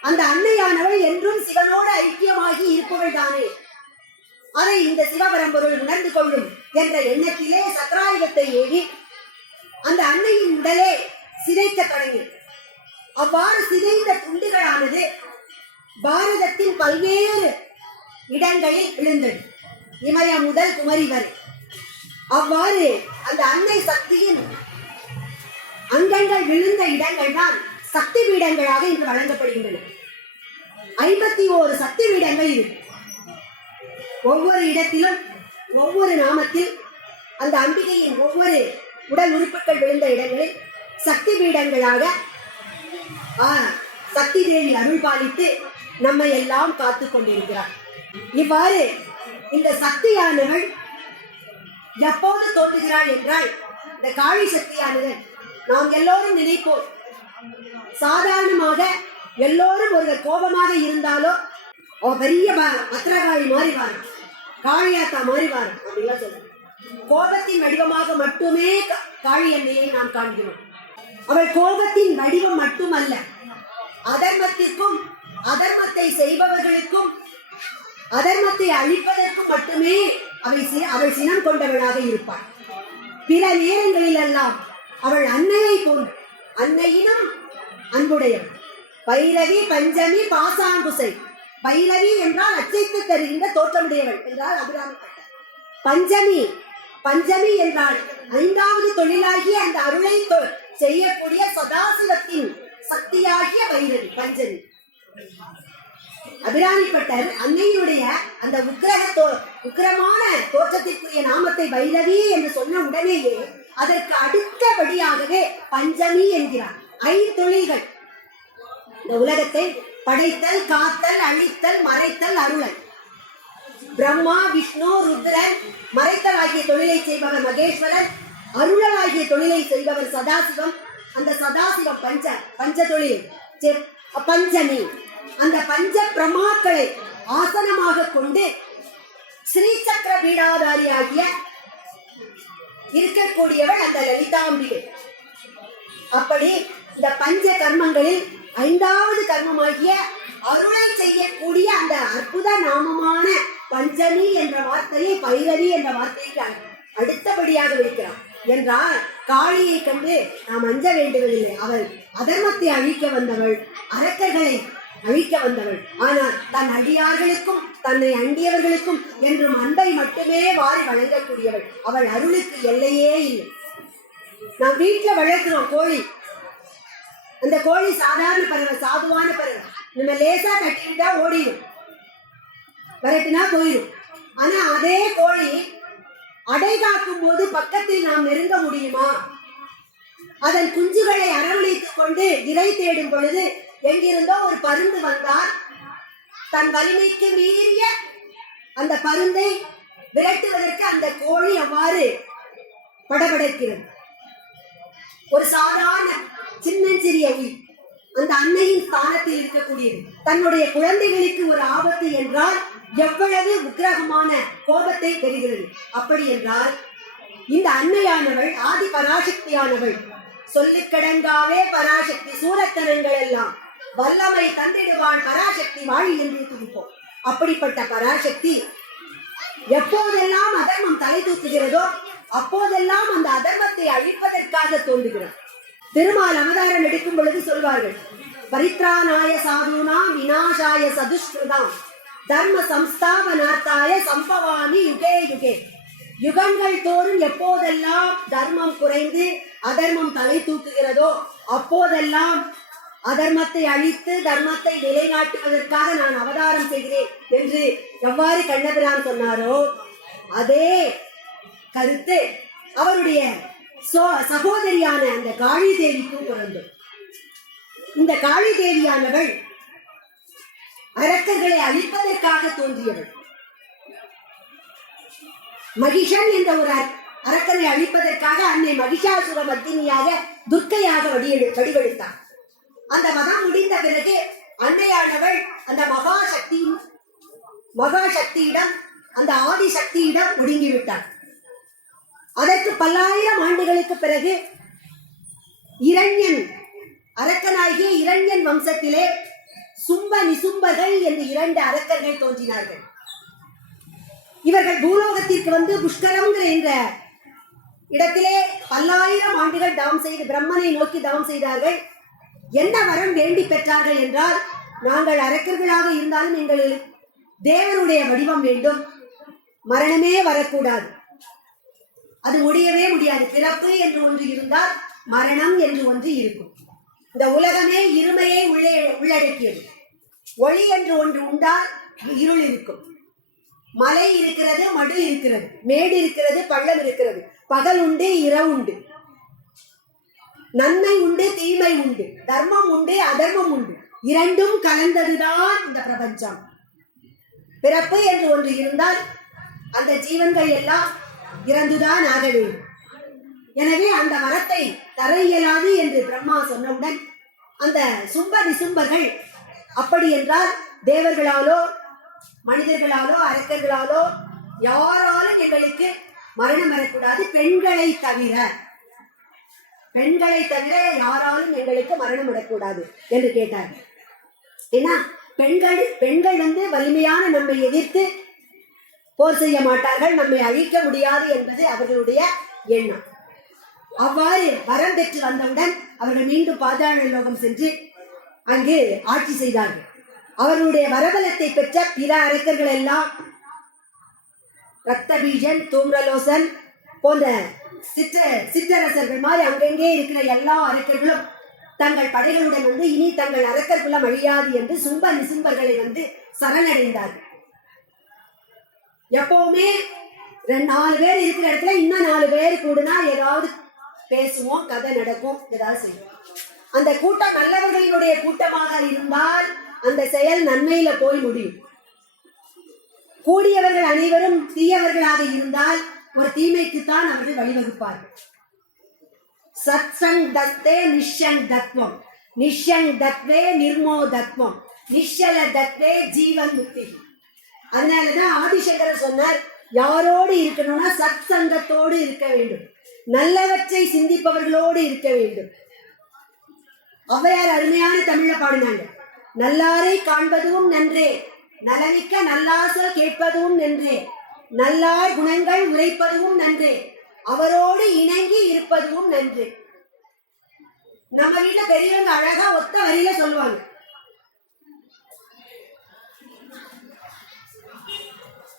அந்த அன்னையானவள் என்றும் சிவனோடு ஐக்கியமாகி இருப்பவள் தானே, அதை இந்த சிவபரம்பொருள் உணர்ந்து கொள்ளும் என்ற எண்ணத்திலே சக்கராயுதத்தை ஏவி அந்த அன்னையின் உடலே சிதைக்க தொடங்கி, அவ்வாறு சிதைந்த துண்டுகளானது பாரதத்தின் பல்வேறு இடங்களில் விழுந்தது. இமயம் முதல் குமரி வரை. அவ்வாறு அந்த அன்னை சக்தியின் அங்கங்கள் விழுந்த இடங்கள் தான் சக்தி பீடங்களாக இன்று வழங்கப்படுகின்றன. 51 சக்தி பீடங்கள் இருக்கு. ஒவ்வொரு இடத்திலும் ஒவ்வொரு நாமத்தில் அந்த அம்பிகையின் ஒவ்வொரு உடல் உறுப்புகள் விழுந்த இடங்களில் சக்தி பீடங்களாக சக்தி தேவி அருள் பாலித்து நம்மை எல்லாம் காத்து கொண்டிருக்கிறார். இவ்வாறு இந்த சக்தியானவள் எப்போது தோன்றுகிறாள் என்றால், இந்த காளி சக்தியானவள் நாம் எல்லோரும் நினைப்போம், சாதாரணமாக எல்லோரும் ஒரு கோபமாக இருந்தாலோ பெரிய பத்திரகாளி மாறிவார், காளியாத்தா மாறிவார் அப்படின்லாம் சொல்றோம். கோபத்தின் வடிவமாக மட்டுமே காளி அன்னையை நாம் காண்கிறோம். அவள் கோபத்தின் வடிவம் மட்டுமல்ல, அதர்மத்திற்கும் அதர்மத்தை செய்பவர்களுக்கும் அதர்மத்தை அழிப்பதற்கு மட்டுமே அவள் சினம் கொண்டவளாக இருப்பாள். பிற நேரங்களிலெல்லாம் அவள் அன்னையை போல் அன்னையினும் அன்புடையவள். பைரவி பஞ்சமி பாசாங்குசை. பைரவி என்றால் அச்சைத்து தருகின்ற தோற்றமுடையவள் என்றால் அபிராமி பட்டர். பஞ்சமி பஞ்சமி என்றால் ஐந்தாவது தொழிலாகிய அந்த அருளை செய்யக்கூடிய சதாசிவத்தின் சக்தியாகிய பைரவி பஞ்சமி. அபிராமிப்பட்டர் அன்னையினுடைய அந்த உக்கிரமான தோற்றத்திற்குரிய நாமத்தை பைரவி என்று சொன்ன உடனேயே அதற்கு அடுத்தபடியாகவே பஞ்சமி என்கிறார். ஐந்தொழில்கள், இந்த உலகத்தை படைத்தல், காத்தல், அழித்தல், மறைத்தல், அருளல். பிரம்மா, விஷ்ணு, ருத்ரன். மறைத்தல் ஆகிய தொழிலை செய்பவர் மகேஸ்வரன். அருளல் ஆகிய தொழிலை செய்பவர் சதாசிவம். அந்த சதாசிவம் பஞ்ச தொழில் பஞ்சமி. அந்த பஞ்ச பிரமாக்களை ஆசனமாக கொண்டு ஸ்ரீசக்கர பீடாதாரி ஆகிய இருக்கக்கூடியவள் அந்த லலிதாம்பிகை. அப்படி இந்த பஞ்ச கர்மங்களில் ஐந்தாவது கர்மமாகிய அருளை செய்யக்கூடிய அந்த அற்புத நாமமான பஞ்சமி என்ற வார்த்தையை பைரவி என்ற வார்த்தைக்கு அடுத்தபடியாக வைக்கிறார். என்றால் காளியை கண்டு நாம் அஞ்ச வேண்டுவதில்லை. அவள் அதர்மத்தை அழிக்க வந்தவள், அரக்கர்களை அழிக்க வந்தவள். ஆனால் தன் அடியார்களுக்கும் தன்னை அண்டியவர்களுக்கும் என்றும் அன்பை மட்டுமே வாரி வழங்கக்கூடியவள். அவள் அருளுக்கு எல்லையே இல்லை. நாம் வீட்டுல வளர்க்கிறோம் கோழி. அந்த கோழி சாதாரண பறவை, சாதுவான பறவை. நம்ம லேசா கட்டிவிட்டா ஓடிடும், விரட்டினா போயிடும். ஆனா அதே கோழி அடை காக்கும் போது பக்கத்தில் நாம் நெருங்க முடியுமா? அதன் குஞ்சுகளை அரவணைத்துக் கொண்டு இறை தேடும் பொழுது எங்கிருந்தோ ஒரு பருந்து வந்தால் தன் வலிமைக்கு மீறிய அந்த பருந்தை விரட்டுவதற்கு அந்த கோழி அவ்வாறு படபடக்கிறது. ஒரு சாதாரண சின்னஞ்சிறிய உயிர் அந்த அன்னையின் ஸ்தானத்தில் இருக்கக்கூடியது. தன்னுடைய குழந்தைகளுக்கு ஒரு ஆபத்து என்றால் எவ்வளவு உக்கிரகமான கோபத்தை பெறுகிறது. அப்படி என்றால் இந்த அன்னையானவள் ஆதி பராசக்தியானவள். சொல்லுக்கடங்காவே பராசக்தி சூரத்தனங்கள் எல்லாம் வல்லமை தந்திடுவான் பராசக்தி வாழி என்று துடிப்போம். அப்படிப்பட்ட பராசக்தி எப்போதெல்லாம் அதர்மம் தலை தூக்குகிறதோ அப்போதெல்லாம் அந்த அதர்மத்தை அழிப்பதற்காக தோன்றுகிறார். திருமால் அவதாரம் எடுக்கும் பொழுது சொல்வார்கள், பரித்ராணாய சாதுனா விநாசாய சதுஷ்கிருதாம் தர்ம சம்ஸ்தாபனார்த்தாய சம்பவாமி யுகே யுகே. யுகங்கள் தோறும் எப்போதெல்லாம் தர்மம் குறைந்து அதர்மம் தலை தூக்குகிறதோ அப்போதெல்லாம் அதர்மத்தை அழித்து தர்மத்தை நிலைநாட்டுவதற்காக நான் அவதாரம் செய்கிறேன் என்று எவ்வாறு கண்ணபிரான் சொன்னாரோ அதே கருத்து அவருடைய சகோதரியான அந்த காளி தேவிக்கும் பிறந்தது. இந்த காளி தேவியானவள் அரக்கர்களை அழிப்பதற்காக தோன்றியவள். மகிஷன் என்ற ஒரு அரக்கனை அழிப்பதற்காக அன்னை மகிஷாசுர மர்த்தினியாக துர்க்கையாக வடிவெடுத்தார். அந்த மதம் முடிந்த பிறகு அன்னையானவள் அந்த மகாசக்தியிடம் அந்த ஆதிசக்தியிடம் ஒடுங்கிவிட்டார். அதற்கு பல்லாயிரம் ஆண்டுகளுக்கு பிறகு இரண்யன் அரக்கனாகிய இரண்யன் வம்சத்திலே சும்ப நிசும்பர்கள் என்று 2 அரக்கர்கள் தோன்றினார்கள். இவர்கள் பூலோகத்திற்கு வந்து புஷ்கரம்ங்கிற என்ற இடத்திலே பல்லாயிரம் ஆண்டுகள் தவம் செய்து பிரம்மனை நோக்கி தவம் செய்தார்கள். என்ன வரம் வேண்டி பெற்றார்கள் என்றால், நாங்கள் அரக்கர்களாக இருந்தாலும் எங்களுக்கு தேவனுடைய வடிவம் வேண்டும், மரணமே வரக்கூடாது, அது முடியவே முடியாது. பிறப்பு என்று ஒன்று இருந்தால் மரணம் என்று ஒன்று இருக்கும். இந்த உலகமே இருமையை உள்ளடக்கியது. ஒளி என்று ஒன்று உண்டால் இருள் இருக்கும். மலை இருக்கிறது, மடு இருக்கிறது, மேடு இருக்கிறது, பள்ளம் இருக்கிறது, பகல் உண்டு, இரவு உண்டு, நன்மை உண்டு, தீமை உண்டு, தர்மம் உண்டு, அதர்மம் உண்டு. இரண்டும் கலந்ததுதான் இந்த பிரபஞ்சம். பிறப்பு என்று ஒன்று இருந்தால் அந்த ஜீவன்கள் எல்லாம் இறந்துதான் ஆக வேண்டும். எனவே அந்த வரத்தை தர இயலாது என்று பிரம்மா சொன்னவுடன் அந்த சும்ப நிசும்பர்கள் அப்படி என்றால் தேவர்களாலோ மனிதர்களாலோ அரக்கர்களாலோ யாராலும் எங்களுக்கு மரணம் வரக்கூடாது, பெண்களை தவிர யாராலும் எங்களுக்கு மரணம் வரக்கூடாது என்று கேட்டார்கள். ஏன்னா பெண்கள் வலிமையான நம்மை எதிர்த்து போர் செய்ய மாட்டார்கள், நம்மை அழிக்க முடியாது என்பது அவர்களுடைய எண்ணம். அவ்வாறு வரம் பெற்று வந்தவுடன் அவர்கள் மீண்டும் பாதாள லோகம் சென்று அங்கு ஆட்சி செய்தார்கள். அவர்களுடைய வரபலத்தை பெற்ற பிற அரக்கர்கள் எல்லாம் ரக்தபீஜன், தூம்ரலோசன் போன்ற சிற்றரசர்கள் மாதிரி அங்கெங்கே இருக்கிற எல்லா அரக்கர்களும் தங்கள் படைகளுடன் இனி தங்கள் அரக்கர் குலம் அழியாது என்று சும்ப நிசும்பர்களை சரணடைந்தார்கள். எப்பவுமே 4 பேர் இருக்கிற இடத்துல இன்னும் 4 பேர் கூடுனா ஏதாவது பேசுவோம், கதை நடக்கும், ஏதாவது செய்வோம். அந்த கூட்டம் நல்லவர்களுடைய கூட்டமாக இருந்தால் அந்த செயல் நன்மையில போய் முடியும். கூடியவர்கள் அனைவரும் தீயவர்களாக இருந்தால் ஒரு தீமைக்குத்தான் அவர்கள் வழிவகுப்பார்கள். சத்சங் தத்தே நிஷங் தத்வம், நிஷங் தத்வே நிர்மோ தத்வம், நிஷல தத்வே ஜீவன் முக்தி. அதனாலதான் ஆதிசங்கரர் சொன்னார், யாரோடு இருக்கணும்னா சத் சங்கத்தோடு இருக்க வேண்டும், நல்லவற்றை சிந்திப்பவர்களோடு இருக்க வேண்டும். ஔவையார் அருமையான தமிழ்ல பாடினாங்க, நல்லாரை காண்பதும் நன்றே, நலமிக்க நல்லாசல் கேட்பதும் நன்றே, நல்லார் குணங்கள் உரைப்பதும் நன்றே, அவரோடு இணங்கி இருப்பதும் நன்றே. நம்ம வீட்டுல பெரியவங்க அழகா ஒத்த வரியில சொல்லுவாங்க,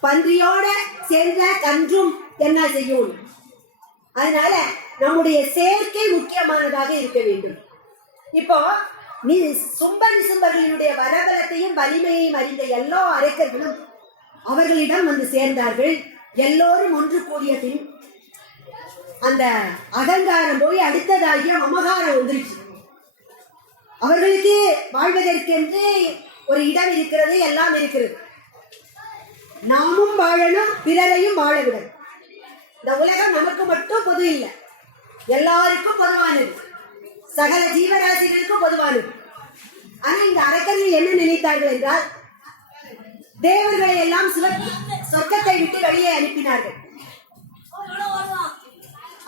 பன்றியோட சேர்ந்த கன்றும் என்ன செய்யும். அதனால நம்முடைய சேர்க்கை முக்கியமானதாக இருக்க வேண்டும். இப்போ சும்ப நிசும்பர்களுடைய வரபலத்தையும் வலிமையையும் அறிந்த எல்லா அரக்கர்களும் அவர்களிடம் சேர்ந்தார்கள். எல்லோரும் ஒன்று கூடிய பின் அந்த அகங்காரம் போய் அடுத்ததாகிய மமகாரம் வந்துருச்சு. அவர்களுக்கு வாழ்வதற்கென்று ஒரு இடம் இருக்கிறது, எல்லாம் இருக்கிறது. நாமும் வாழணும், பிறரையும் வாழ விடணும். இந்த உலகம் நமக்கு மட்டும் பொது இல்லை, எல்லாருக்கும் பொதுவானது, சகல ஜீவராசிகளுக்கும் பொதுவானது. ஆனா இந்த அரக்கர்கள் என்ன நினைத்தார்கள் என்றால், தேவர்களை எல்லாம் சொர்க்கத்தை விட்டு வெளியே அனுப்பினார்கள்.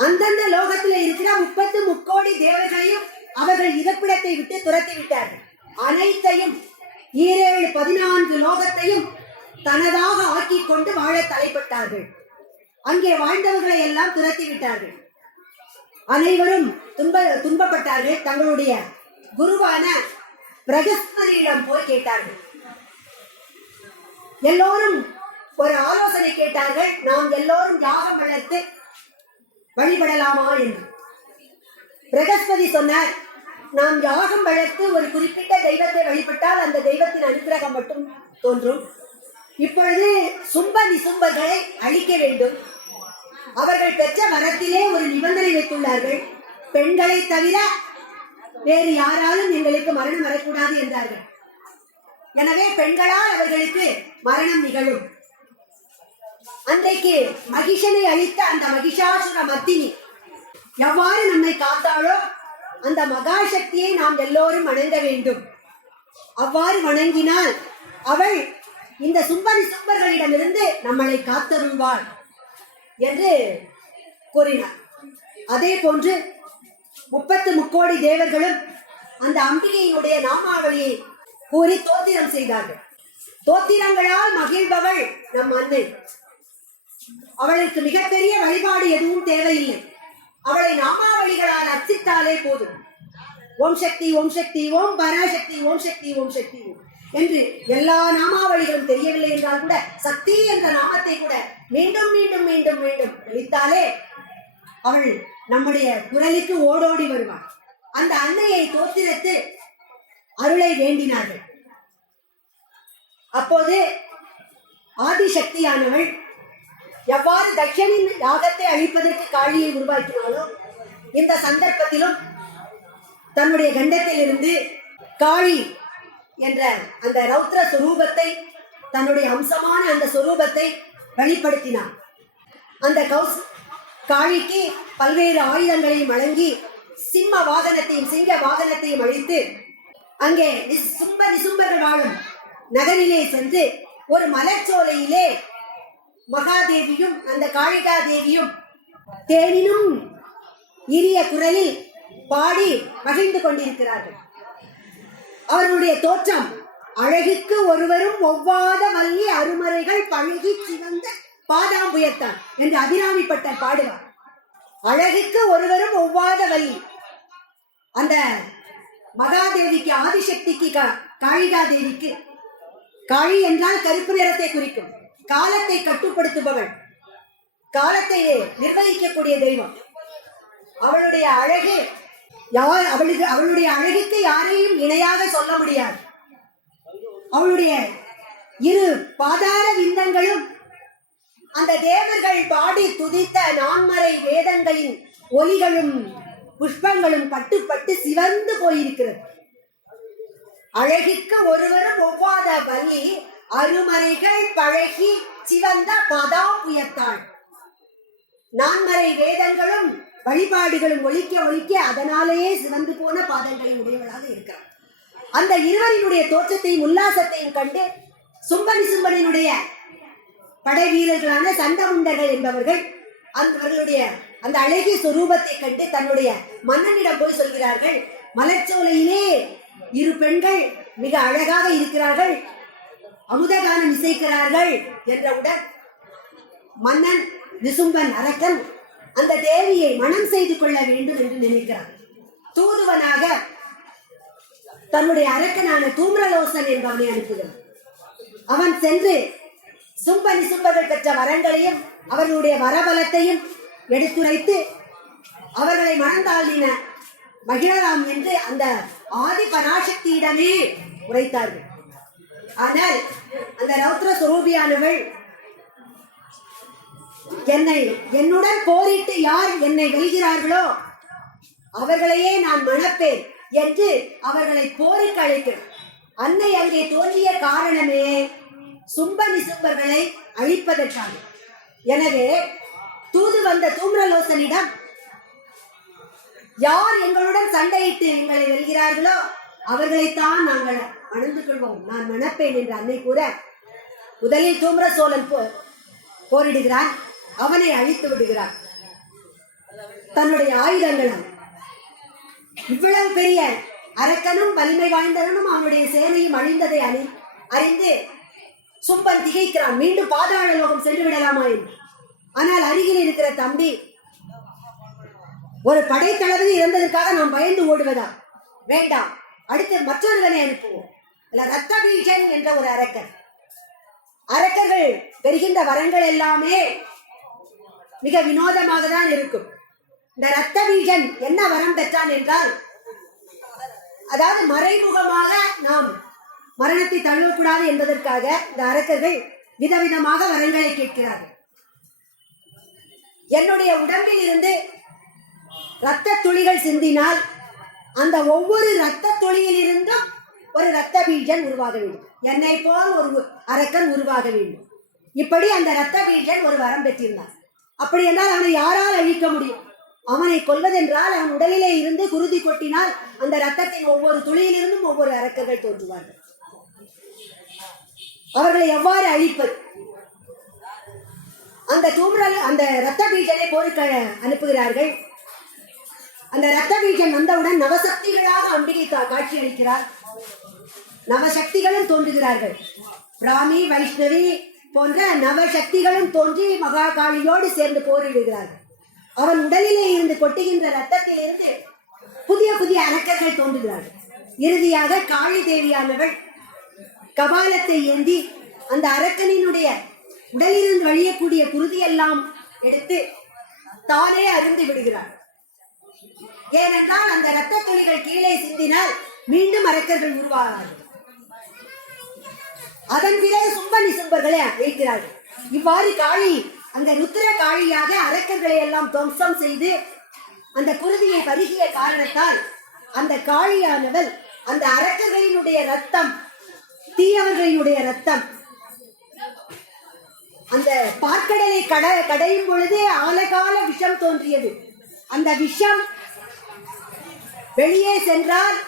அந்தந்த லோகத்தில் இருக்கிற 30 முக்கோடி தேவர்களையும் அவர்கள் இருப்பிடத்தை விட்டு துரத்தி விட்டார்கள். அனைத்தையும் 14 லோகத்தையும் தனதாக ஆக்கி கொண்டு வாழ தலைப்பட்டார்கள். அங்கே வாழ்ந்தவர்களை எல்லாம் துரத்தி விட்டார்கள். அனைவரும் துன்பப்பட்டார்கள். தங்களுடைய குருவான பிரகஸ்பதியிடம் போய் கேட்டார்கள். எல்லோரும் ஒரு ஆலோசனை கேட்டார்கள், நாம் எல்லோரும் யாகம் வளர்த்து வழிபடலாமா என்று. பிரகஸ்பதி சொன்னார், நாம் யாகம் வளர்த்து ஒரு குறிப்பிட்ட தெய்வத்தை வழிபட்டால் அந்த தெய்வத்தின் அனுகிரகம் மட்டும் தோன்றும். இப்பொழுது சும்ப நிசும்பர்களை அழிக்க வேண்டும். அவர்கள் பெற்ற வரத்திலே ஒரு நிபந்தனை வைத்துள்ளார்கள், பெண்களை தவிர வேறு யாராலும் எங்களுக்கு மரணம் வரக்கூடாது என்றார்கள். எனவே பெண்களால் அவர்களுக்கு மரணம் நிகழும். அன்றைக்கு மகிஷனை அழித்த அந்த மகிஷாசுர மர்த்தினி எவ்வாறு நம்மை காத்தாளோ அந்த மகாசக்தியை நாம் எல்லோரும் வணங்க வேண்டும். அவ்வாறு வணங்கினால் அவள் இந்த சும்பர்களிடமிருந்து நம்மளை காத்தருள்வாள் என்று கூறினார். அதே போன்று 30 முக்கோடி தேவர்களும் அந்த அம்பிகையினுடைய நாமாவளியை கூறி தோத்திரம் செய்தார்கள். தோத்திரங்களால் மகிழ்பவள் நம் அன்னை. அவளுக்கு மிகப்பெரிய வழிபாடு எதுவும் தேவையில்லை. அவளை நாமாவளிகளால் அர்ச்சித்தாலே போதும். ஓம் சக்தி, ஓம் சக்தி, ஓம் பராசக்தி, ஓம் சக்தி, ஓம் சக்தி என்று எல்லா நாமாவளிகளும் தெரியவில்லை என்றால் கூட சக்தி என்ற நாமத்தை கூட மீண்டும் மீண்டும் மீண்டும் மீண்டும் அளித்தாலே அவள் நம்முடைய குரலுக்கு ஓடோடி வருவாள். அந்த அன்னையை தோத்திரத்து அருளை வேண்டினார்கள். அப்போது ஆதிசக்தியானவள் எவ்வாறு தட்சனின் யாகத்தை அழிப்பதற்கு காளியை உருவாக்கினாலும் இந்த சந்தர்ப்பத்திலும் தன்னுடைய கண்டத்திலிருந்து காளி என்ற அந்த ரௌத்ர சொரூபத்தை, தன்னுடைய அம்சமான அந்த சொரூபத்தை வெளிப்படுத்தினார். அந்த காளிக்கு பல்வேறு ஆயுதங்களையும் வழங்கி சிம்ம வாகனத்தையும் சிங்க வாகனத்தையும் அழித்து அங்கே நிசும்பர்கள் வாழும் நகரிலே சென்று ஒரு மலர்ச்சோலையிலே மகாதேவியும் அந்த காளிகா தேவியும் தேனினும் இனிய குரலில் பாடி மகிழ்ந்து கொண்டிருக்கிறார்கள். அவர்களுடைய தோற்றம் அழகுக்கு ஒருவரும் ஒவ்வாத வள்ளி அருமறைகள் பழகி சிவந்த பாதாம்புயத்தான் என்று அபிராமிப்பட்டர் பாடுவார். அழகுக்கு ஒருவரும் ஒவ்வாத வள்ளி. அந்த மகாதேவிக்கு, ஆதிசக்திக்கு, காளிகா தேவிக்கு, காளி என்றால் கருப்பு நிறத்தை குறிக்கும். காலத்தை கட்டுப்படுத்துபவள், காலத்தை நிர்வகிக்கக்கூடிய தெய்வம். அவளுடைய அழகு அவளுடைய அழகுக்கு யாரையும் இணையாக சொல்ல முடியாது. அவளுடைய இரு பாதார விந்தங்களும் அந்த தேவர்கள் பாடி துதித்த நான்மறை வேதங்களின் ஒலிகளும் புஷ்பங்களும் பட்டு பட்டு சிவந்து போயிருக்கிறது. அழகுக்கு ஒருவரும் ஒவ்வாத வள்ளி அருமறைகள் பழகி சிவந்த பதாம்புயத்தாள். நான்மறை வேதங்களும் வழிபாடுகளும் ஒலிக்க ஒலிக்க அதனாலேயே சிவந்து போன பாதங்களை உடையவளாக இருக்கிறார். அந்த இருவரினுடைய தோற்றத்தையும் உல்லாசத்தையும் கண்டு சும்பனினுடைய படை வீரர்களான சண்டமுண்டர்கள் என்பவர்கள் அவர்களுடைய அந்த அழகிய சொரூபத்தை கண்டு தன்னுடைய மன்னனிடம் போய் சொல்கிறார்கள், மலர்ச்சோலையிலே இரு பெண்கள் மிக அழகாக இருக்கிறார்கள், அமுதகானம் இசைக்கிறார்கள் என்றவுடன் மன்னன் நிசும்பன் அரக்கன் அந்த தேவியை மனம் செய்து கொள்ள வேண்டும் என்று நினைக்கிறார். தூதுவனாக தன்னுடைய அரக்கனான தூம்ரலோசன் என்பவனை அனுப்புகிறான். அவன் சென்று சும்பர்கள் பெற்ற வரங்களையும் அவர்களுடைய வரபலத்தையும் எடுத்துரைத்து அவர்களை மணந்தாளின மகிழலாம் என்று அந்த ஆதி பராசக்தியிடமே உரைத்தார்கள். ஆனால் அந்த ரௌத்ர சுரூபியானவள், என்னுடன் போரிட்டு யார் என்னை வெல்கிறார்களோ அவர்களையே நான் மணப்பேன் என்று அவர்களை போருக்கு அழைக்கிறார். அன்னை அங்கே தோன்றிய காரணமே சும்பர்களை அழிப்பதற்காக. எனவே தூது வந்த தூம்ரலோசனிடம் யார் எங்களுடன் சண்டையிட்டு எங்களை வெல்கிறார்களோ அவர்களைத்தான் நாங்கள் மணந்து கொள்வோம், நான் மணப்பேன் என்று அன்னை கூற, முதலில் தூம்ரசோழன் போரிடுகிறான். அவனை அழித்து விடுகிறான் தன்னுடைய ஆயுதங்களும். இவ்வளவு பெரிய அரக்கனும் வலிமை வாய்ந்தவனும் அவனுடைய சேனையும் அழிந்ததை அறிந்து சும்பன் திகைக்கிறான். மீண்டும் பாதாள லோகம் சென்று விடலாமா என்று. ஆனால் அருகில் இருக்கிற தம்பி, ஒரு படைத்தளபதி இறந்ததற்காக நாம் பயந்து ஓடுவதா? வேண்டாம், அடுத்து மற்றொருவனை அனுப்புவோம். ரத்தபீஜன் என்ற ஒரு அரக்கர். அரக்கர்கள் பெறுகின்ற வரங்கள் எல்லாமே மிக வினோதமாக தான் இருக்கும். இந்த ரத்தபீஜன் என்ன வரம் பெற்றான் என்றால், அதாவது மறைமுகமாக நாம் மரணத்தை தழுவக்கூடாது என்பதற்காக இந்த அரக்கர்கள் விதவிதமாக வரங்களை கேட்கிறார்கள். என்னுடைய உடம்பில் இருந்து இரத்த துளிகள் சிந்தினால் அந்த ஒவ்வொரு இரத்த துளியில் இருந்தும் ஒரு இரத்த பீஜன் உருவாக வேண்டும், என்னை போல் ஒரு அரக்கன் உருவாக வேண்டும். இப்படி அந்த இரத்த பீஜன் ஒரு வரம் பெற்றிருந்தார். அப்படி என்றால் அவனை யாரால் அழிக்க முடியும்? அவனை கொல்வதென்றால் அவன் உடலிலே இருந்து குருதி கொட்டினால் அந்த இரத்தத்தின் ஒவ்வொரு துளியிலிருந்தும் ஒவ்வொரு அரக்கர்கள் தோன்றுவார்கள். அவர்களை எவ்வாறு அழிப்பது? அந்த இரத்த பீஜனை போருக்கு அனுப்புகிறார்கள். அந்த இரத்த பீஜன் வந்தவுடன் நவசக்திகளாக அம்பிகை காட்சி அளிக்கிறார். நவசக்திகளும் தோன்றுகிறார்கள். பிராமி, வைஷ்ணவி போன்ற நவசக்திகளும் தோன்றி மகாகாளியோடு சேர்ந்து போரிடுகிறார்கள். அவன் உடலிலே இருந்து கொட்டுகின்ற ரத்தத்தில் இருந்து புதிய புதிய அரக்கர்கள் தோன்றுகிறார்கள். இறுதியாக காளி தேவியானவள் கபாலத்தை ஏந்தி அந்த அரக்கனினுடைய உடலிலிருந்து வழியக்கூடிய குருதியெல்லாம் எடுத்து தானே அருந்து விடுகிறார். ஏனென்றால் அந்த இரத்த துளிகள் கீழே சிந்தினால் மீண்டும் அரக்கர்கள் உருவாகிறார்கள். அதன் பிறகு சும்பர்களை அழைக்கிறார்கள். இவ்வாறு காளி அந்த ருத்திர காளியாக அரக்கர்களை எல்லாம் துவம்சம் செய்து அந்த குருதியை பருகிய காரணத்தால் அந்த காளியானவள் அந்த அரக்கர்களினுடைய ரத்தம், தீயவர்களினுடைய ரத்தம் அந்த பார்க்கடலை கடையும் பொழுது ஆலகால விஷம் தோன்றியது. அந்த விஷம் வெளியே சென்றால்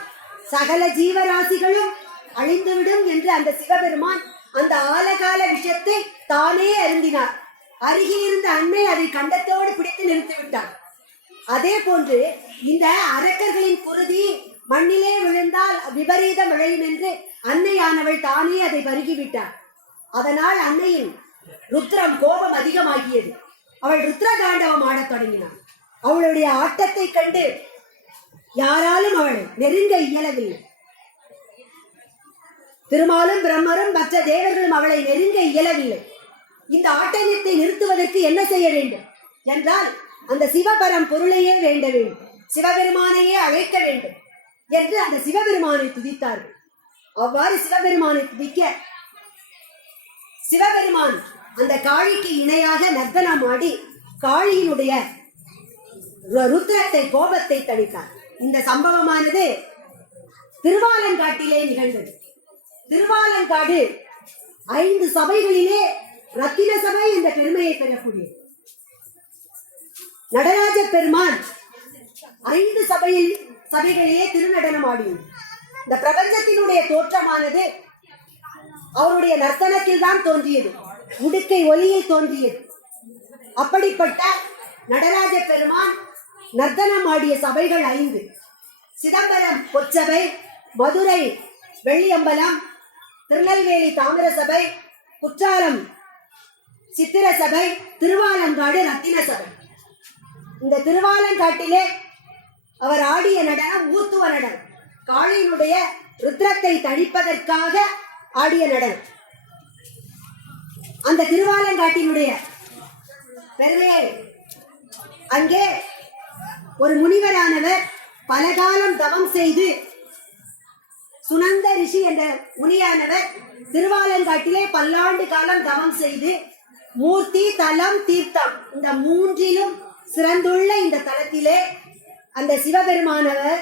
சகல ஜீவராசிகளும் அழிந்துவிடும் என்று அந்த சிவபெருமான் அந்த ஆலகால விஷத்தை தானே அருந்தினார். அருகில் இருந்த அன்னை அதை கண்டத்தோடு பிடித்து நிறுத்திவிட்டார். அதே போன்று இந்த அரக்கர்களின் குருதி மண்ணிலே விழுந்தால் விபரீதம் விளையும் என்று அன்னையானவள் தானே அதை பருகிவிட்டார். அதனால் அன்னையின் ருத்ரம் கோபம் அதிகமாகியது. அவள் ருத்ர தாண்டவம் ஆடத் தொடங்கினாள். அவளுடைய ஆட்டத்தை கண்டு யாராலும் அவளை நெருங்க இயலவில்லை. திருமாலும் பிரம்மரும் மற்ற தேவர்களும் அவளை நெருங்க இயலவில்லை. இந்த ஆட்டத்தை நிறுத்துவதற்கு என்ன செய்ய வேண்டும் என்றால் அந்த சிவபரம் பொருளையே வேண்ட வேண்டும், சிவபெருமானையே அழைக்க வேண்டும் என்று அந்த சிவபெருமானை துதித்தார்கள். அவ்வாறு சிவபெருமானை துதிக்க சிவபெருமான் அந்த காளிக்கு இணையாக நர்த்தனம் ஆடி காளியினுடைய ருத்ரத்தை கோபத்தை தணித்தார். இந்த சம்பவமானது திருவாலங்காட்டிலே நிகழ்ந்தது. திருவாலங்காடு 5 சபைகளிலே ரத்தின சபை என்ற பெருமையை பெறக்கூடியது. நடராஜ பெருமான் 5 சபைகளிலே திருநடனம் ஆடினார். இந்த பிரபஞ்சத்தினுடைய தோற்றமானது அவருடைய நர்த்தனத்தில் தான் தோன்றியது, உடுக்கை ஒலியில் தோன்றியது. அப்படிப்பட்ட நடராஜ பெருமான் நர்த்தனம் ஆடிய சபைகள் 5: சிதம்பரம் பொற்சபை, மதுரை வெள்ளியம்பலம், திருநெல்வேலி தாமிர சபை, குற்றாலம் சித்திர சபை, திருவாலங்காடு ரத்தின சபை. இந்த திருவாலங்காட்டிலே அவர் ஆடிய நடனம் ஊர்த்துவ நடனம், காளியினுடைய ருத்ரத்தை தணிப்பதற்காக ஆடிய நடனம். அந்த திருவாலங்காட்டினுடைய பெருமையை அங்கே ஒரு முனிவரானவர் பலகாலம் தவம் செய்து, சுனந்த ரிஷி என்ற முனியானவர் திருவாலங்காட்டிலே பல்லாண்டு காலம் தவம் செய்து மூர்த்தி தலம் தீர்த்தம் இந்த 3லும் சிறந்துள்ள இந்த தலத்திலே அந்த சிவபெருமானவர்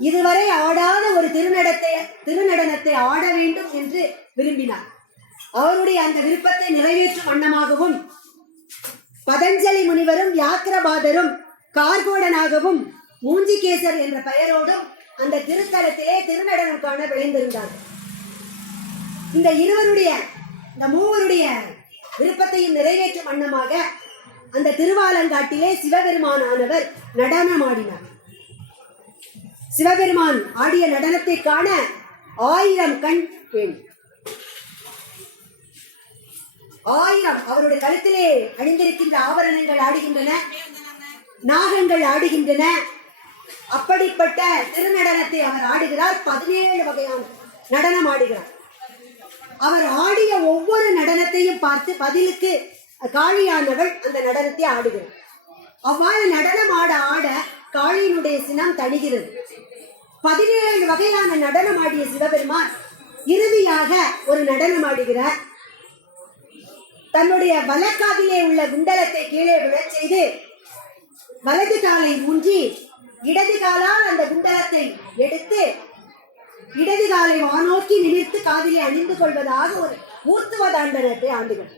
இதுவரை ஆடாத ஒரு திருநடனத்தை ஆட வேண்டும் என்று விரும்பினார். அவருடைய அந்த விருப்பத்தை நிறைவேற்றும் வண்ணமாகவும் பதஞ்சலி முனிவரும் வியாக்கிரபாதரும் கார்கோடனாகவும் மூஞ்சிகேசர் என்ற பெயரோடும் அந்த திருத்தலத்திலே திருநடனம் காண விளைந்திருந்தார்கள். இந்த மூவருடைய விருப்பத்தையும் நிறைவேற்றும் வண்ணமாக அந்த திருவாலங்காட்டிலே சிவபெருமானானவர் நடனமாடினார். சிவபெருமான் ஆடிய நடனத்தை காண 1000 கண் வேண்டும். 1000 அவருடைய கழுத்திலே அணிந்திருக்கின்ற ஆபரணங்கள் ஆடுகின்றன, நாகங்கள் ஆடுகின்றன. அப்படிப்பட்ட திருநடனத்தை அவர் ஆடுகிறார். 17 வகையான நடனம் ஆடுகிறார். அவர் ஆடிய ஒவ்வொரு நடனத்தையும் பார்த்து பதிலுக்கு காளியானவள் அந்த நடனத்தை ஆடுகிறார். அவ்வாறு நடனம் ஆட ஆட காளியினுடைய சினம் தணிகிறது. 17 வகையான நடனம் ஆடிய சிவபெருமான் இறுதியாக ஒரு நடனம் ஆடுகிறார். தன்னுடைய வலக்காதிலே உள்ள குண்டலத்தை கீழே விழச் செய்து வலது காலை ஊன்றி இடது காலால் அந்த குண்டலத்தை எடுத்து இடது காலை வானோக்கி நிமிர்த்து காதிலே அணிந்து கொள்வதாக ஒரு ஊர்த்துவ தாண்டனத்தை ஆண்டுகிறார்.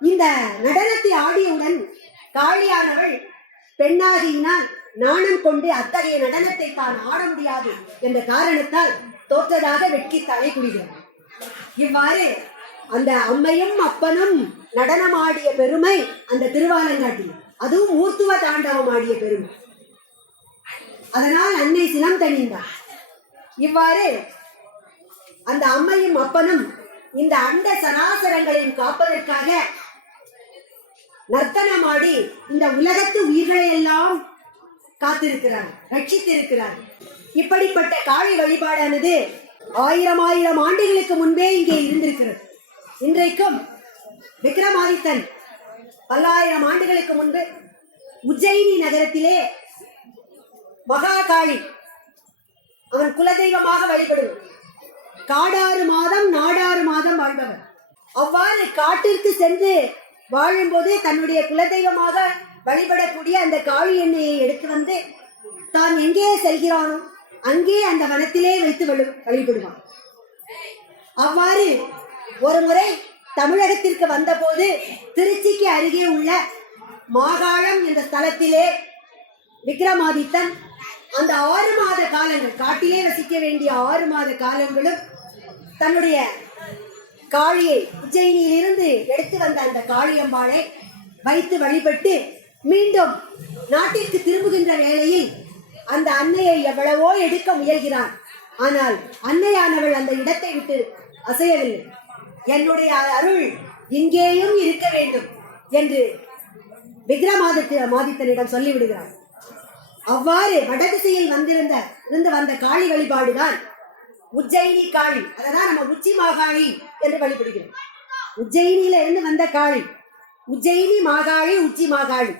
இந்த நடனத்தை ஆடியவுடன் காளியானவள் பெண்ணாகியினால் நாணம் கொண்டு அத்தகைய நடனத்தை தான் ஆட முடியாது என்ற காரணத்தால் தோற்றதாக வெட்கி தலை குடிகிறார். இவ்வாறு அந்த அம்மையும் அப்பனும் நடனமாடிய பெருமை அந்த திருவாலங்காட்டில், அதுவும் ஊர்த்துவ தாண்டவம் ஆடிய பெருமை. அதனால் அன்னை சினம் தணிந்தார். இவ்வாறு அந்த அம்மையும் அப்பனும் இந்த அண்ட சராசரங்களையும் காப்பதற்காக நர்த்தனமாடி இந்த உலகத்து உயிர்களை எல்லாம் காத்திருக்கிறார், ரட்சித்திருக்கிறார். இப்படிப்பட்ட காளி வழிபாடானது 1000 ஆண்டுகளுக்கு முன்பே இங்கே இருந்திருக்கிறது. இன்றைக்கும் விக்ரமாதித்தன் 1000 ஆண்டுகளுக்கு முன்பு உஜ்ஜயினி நகரத்திலே மகாகாளி அவன் குலதெய்வமாக வழிபடுவார். காடாறு மாதம் நாடாறு மாதம் வாழ்பவர். அவ்வாறு காட்டிற்கு சென்று வாழும்போது தன்னுடைய குலதெய்வமாக வழிபடக்கூடிய அந்த காளி எண்ணெயை எடுத்து வந்து தான் எங்கே செல்கிறானோ அங்கே அந்த வனத்திலே வைத்து வழிபடுவான். அவ்வாறு ஒரு முறை தமிழகத்திற்கு வந்தபோது திருச்சிக்கு அருகே உள்ள மாகாளம் என்ற ஸ்தலத்திலே விக்ரமாதித்தன் அந்த 6 மாத காலங்கள், காட்டிலே வசிக்க வேண்டிய 6 மாத காலங்களும் தன்னுடைய காளியை உஜ்ஜயினியிலிருந்து எடுத்து வந்த அந்த காளியம்பாளை வைத்து வழிபட்டு மீண்டும் நாட்டிற்கு திரும்புகின்ற வேளையில் அந்த அன்னையை எவ்வளவோ எடுக்க முயல்கிறான். ஆனால் அன்னையானவள் அந்த இடத்தை விட்டு அசையவில்லை. என்னுடைய அருள் இங்கேயும் இருக்க வேண்டும் என்று விக்ரமாதித்தனிடம் சொல்லிவிடுகிறார். அவ்வாறு வடதிசையில் இருந்து வந்த காளி வழிபாடுதான் உஜ்ஜயினி காளி. அதான் நம்ம உச்சி மாகாளி என்று வழிபடுகிறோம். உஜ்ஜயினியில இருந்து வந்த காளி, உஜ்ஜயினி மாகாளி, உச்சி மாகாளி.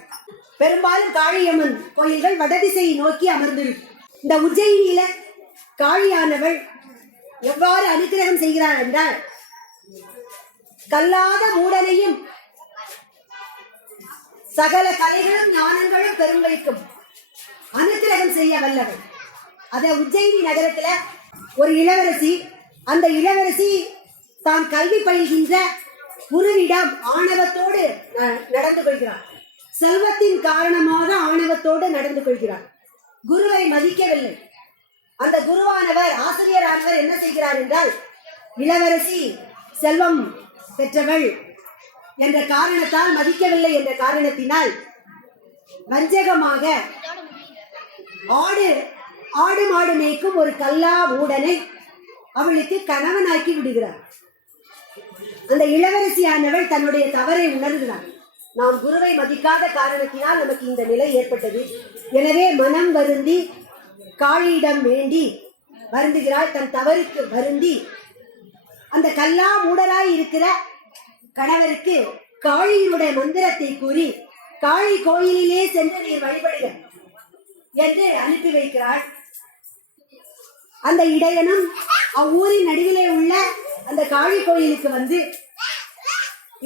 பெரும்பாலும் காளியம்மன் கோயில்கள் வடதிசையை நோக்கி அமர்ந்திருக்கும். இந்த உஜ்ஜயினியில காளியானவள் எவ்வாறு அனுகிரகம் செய்கிறார் என்றால், கல்லாத மூடனையும் சகல கலைகளும் ஞானங்களும் பெருமைக்கும் அனுகிரகம் செய்ய வல்லவள். அத உஜ்ஜயினி நகரத்துல ஒரு இளவரசி, அந்த இளவரசி தான் கல்வி பயில்கின்ற குருவிடம் ஆணவத்தோடு நடந்து கொள்கிறார். செல்வத்தின் காரணமாக ஆணவத்தோடு நடந்து கொள்கிறார். குருவை மதிக்கவில்லை. அந்த குருவானவர், ஆசிரியரானவர் என்ன செய்கிறார் என்றால், இளவரசி செல்வம் பெற்றவள் என்ற காரணத்தால் மதிக்கவில்லை என்ற காரணத்தினால் வஞ்சகமாக ஆடு மாடு மேய்க்கும் ஒரு கல்லா மூடனை அவளுக்கு கணவனாக்கி விடுகிறார். அந்த இளவரசியானவள் தன்னுடைய தவறை உணர்கிறார். நாம் குருவை மதிக்காத காரணத்தினால் நமக்கு இந்த நிலை ஏற்பட்டது. எனவே மனம் வருந்தி காளியிடம் வேண்டி வருந்துகிறாள். தன் தவறுக்கு வருந்தி அந்த கல்லா மூடராய் இருக்கிற கணவருக்கு காளியினுடைய மந்திரத்தை கூறி, காளி கோயிலிலே சென்று நீர் வழிபடுக என்று அனுப்பி வைக்கிறாள். அந்த இடையனும் அவ்வூரின் நடுவிலே உள்ள அந்த காளி கோயிலுக்கு வந்து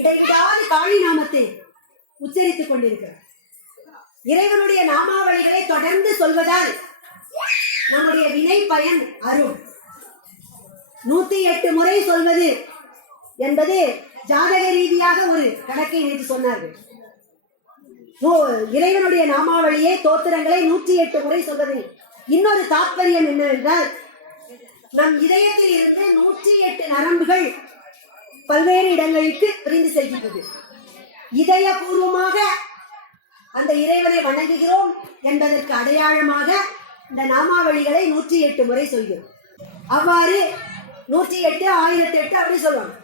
இடைவிடாது காளி நாமத்தை உச்சரித்துக் கொண்டிருக்கிறார். இறைவனுடைய நாமாவளிகளை தொடர்ந்து சொல்வதால் நம்முடைய வினை பயன் அருள். 108 முறை சொல்வது என்பது ஜாதக ரீதியாக ஒரு கணக்கை நேற்று சொன்னார்கள். இறைவனுடைய நாமாவளியை, தோத்திரங்களை 108 முறை சொல்வது இன்னொரு தாற்பயம் என்னவென்றால், நம் இதயத்தில் இருந்து 108 நரம்புகள் பல்வேறு இடங்களுக்கு பிரிந்து செல்கின்றது. இதயபூர்வமாக அந்த இறைவனை வணங்குகிறோம் என்பதற்கு அடையாளமாக இந்த நாமாவளிகளை 108 முறை சொல்கிறோம். அவ்வாறு 108, 1008 அப்படி சொல்லுவாங்க.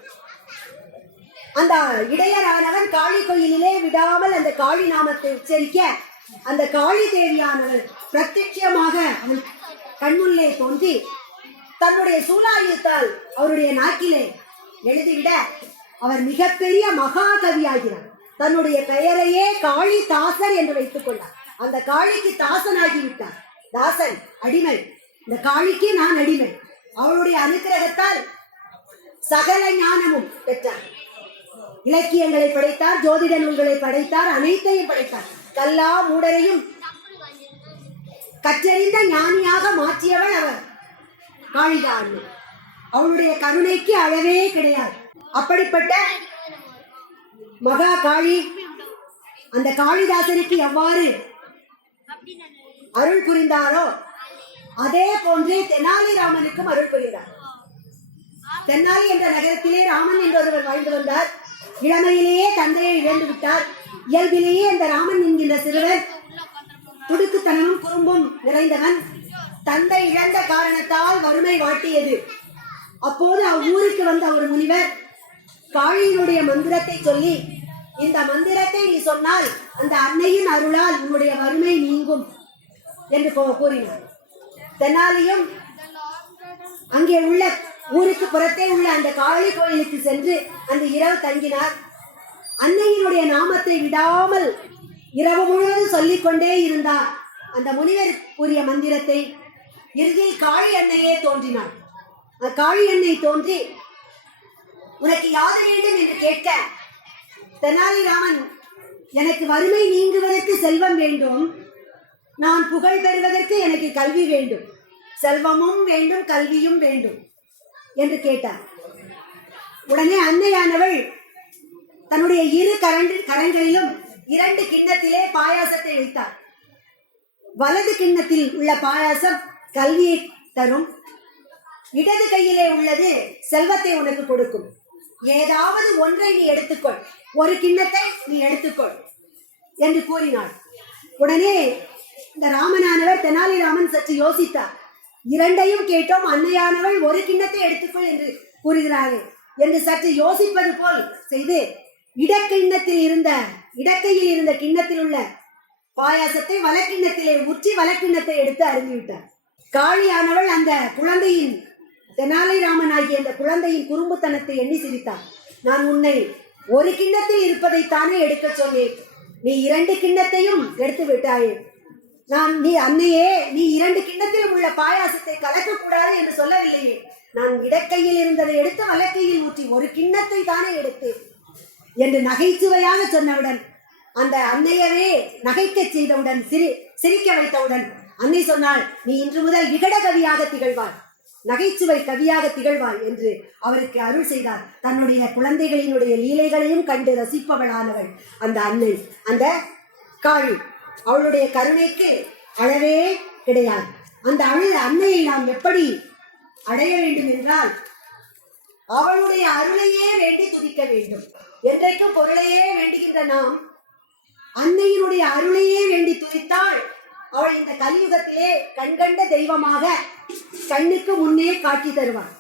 அந்த இடையரானவன் காளி கோயிலிலே விடாமல் அந்த காளி நாமத்தை உச்சரிக்க, அந்த காளி தேவியானவள் பிரத்யட்சமாக அவன் கண்முன்னே தோன்றி தன்னுடைய சூலாயுதத்தால் அவருடைய நாக்கிலே எழுதிவிட அவர் மிகப்பெரிய மகாகவியாகிறார். தன்னுடைய பெயரையே காளி தாசர் என்று வைத்துக் கொண்டார். அந்த காளிக்கு தாசனாகிவிட்டார். தாசன் அடிமை, இந்த காளிக்கு நான் அடிமை. அவளுடைய அனுக்கிரகத்தால் சகல ஞானமும் பெற்றார். இலக்கியங்களை படைத்தார், ஜோதிட நூல்களை படைத்தார், அனைத்தையும் படைத்தார். கல்லா மூடரையும் கற்றறிந்த ஞானியாக மாற்றியவள் அவர் காளிதான். அவளுடைய கருணைக்கு அளவே கிடையாது. அப்படிப்பட்ட மகா காளி அந்த காளிதாசனுக்கு எவ்வாறு அருள் புரிந்தாரோ அதே போன்றே தெனாலிராமனுக்கும் அருள் புரிந்தார். தென்னாலி என்ற நகரத்திலே ராமன் என்றொருவர் வாழ்ந்து வந்தார். இளமையிலேயே தந்தையை இழந்து விட்டார். இயல்பிலேயே அந்த ராமன் என்கின்ற சிறுவர் துடுக்குத்தனமும் குறும்பும் நிறைந்தவன். தந்தை இழந்த காரணத்தால் வறுமை வாட்டியது. அப்போது அவ்வூருக்கு வந்த ஒரு முனிவர் காளியினுடைய மந்திரத்தை சொல்லி, இந்த மந்திரத்தை நீ சொன்னால் அந்த அன்னையின் அருளால் உன்னுடைய வறுமை நீங்கும் என்று கூறினார். தென்னாலியும் அங்கே உள்ள ஊருக்கு புறத்தே உள்ள அந்த காளி கோயிலுக்கு சென்று அந்த இரவு தங்கினார். அன்னையினுடைய நாமத்தை விடாமல் இரவு முழுவதும் சொல்லிக்கொண்டே இருந்தார். அந்த முனிவர் கூறிய மந்திரத்தை இறுதியில் காளி அன்னையே தோன்றினார். காளி அன்னை தோன்றி, உனக்கு யாது வேண்டும் என்று கேட்க, தெனாலிராமன், எனக்கு வறுமை நீங்குவதற்கு செல்வம் வேண்டும், நான் புகழ் பெறுவதற்கு எனக்கு கல்வி வேண்டும், செல்வமும் வேண்டும் கல்வியும் வேண்டும் என்று கேட்டார். உடனே அன்னையானவள் தன்னுடைய இரு கரங்களிலும் 2 கிண்ணத்திலே பாயாசத்தை வைத்தார். வலது கிண்ணத்தில் உள்ள பாயாசம் கல்வியை தரும், இடது கையிலே உள்ளது செல்வத்தை உனக்கு கொடுக்கும். ஏதாவது ஒன்றை நீ எடுத்துக்கொள், ஒரு கிண்ணத்தை நீ எடுத்துக்கொள் என்று கூறினாள். உடனே இந்த ராமனானவர் தெனாலிராமன் சற்று யோசித்தார். இரண்டையும் கேட்டோம், அன்னையானவள் ஒரு கிண்ணத்தை எடுத்துக்கொள் என்று கூறுகிறார்கள் என்று சற்று யோசிப்பது போல் செய்து இடக்கையில் இருந்த கிண்ணத்தில் உள்ள பாயாசத்தை வலக்கிண்ணத்திலே ஊற்றி வலக்கிண்ணத்தை எடுத்து அருந்திவிட்டார். காளியானவள் அந்த குழந்தையின், தெனாலிராமன் ஆகிய அந்த குழந்தையின் குறும்புத்தனத்தை எண்ணி சிரித்தார். நான் உன்னை ஒரு கிண்ணத்தில் இருப்பதைத்தானே எடுக்க சொன்னேன், நீ 2 கிண்ணத்தையும் எடுத்து விட்டாயே. நீ அன்னையே, நீ 2 கிண்ணத்திலும் உள்ள பாயாசத்தை கலக்கக்கூடாது என்று சொல்லவில்லையே. நான் இடக்கையில் இருந்ததை எடுத்து வலக்கையில் ஊற்றி ஒரு கிண்ணத்தை தானே எடுத்தேன் என்று நகைச்சுவையாக சொன்னவுடன், அந்த அன்னையவே நகைக்க செய்தவுடன், சிரிக்க வைத்தவுடன் அன்னை சொன்னாள், நீ இன்று முதல் விகட கவியாக திகழ்வாய், நகைச்சுவை கவியாக திகழ்வாய் என்று அவருக்கு அருள் செய்தார். தன்னுடைய குழந்தைகளினுடைய லீலைகளையும் கண்டு ரசிப்பவளானவள் அந்த அன்னை, அந்த காளி. அவளுடைய கருணைக்கு அளவே கிடையாது. அந்த அன்னையை நாம் எப்படி அடைய வேண்டும் என்றால், அவளுடைய அருளையே வேண்டி துதிக்க வேண்டும். என்றைக்கும் பொருளையே வேண்டுகின்ற நாம் அன்னையினுடைய அருளையே வேண்டி துதித்தால் அவள் இந்த கலியுகத்திலே கண்கண்ட தெய்வமாக கண்ணுக்கு முன்னே காட்சி தருவாள்.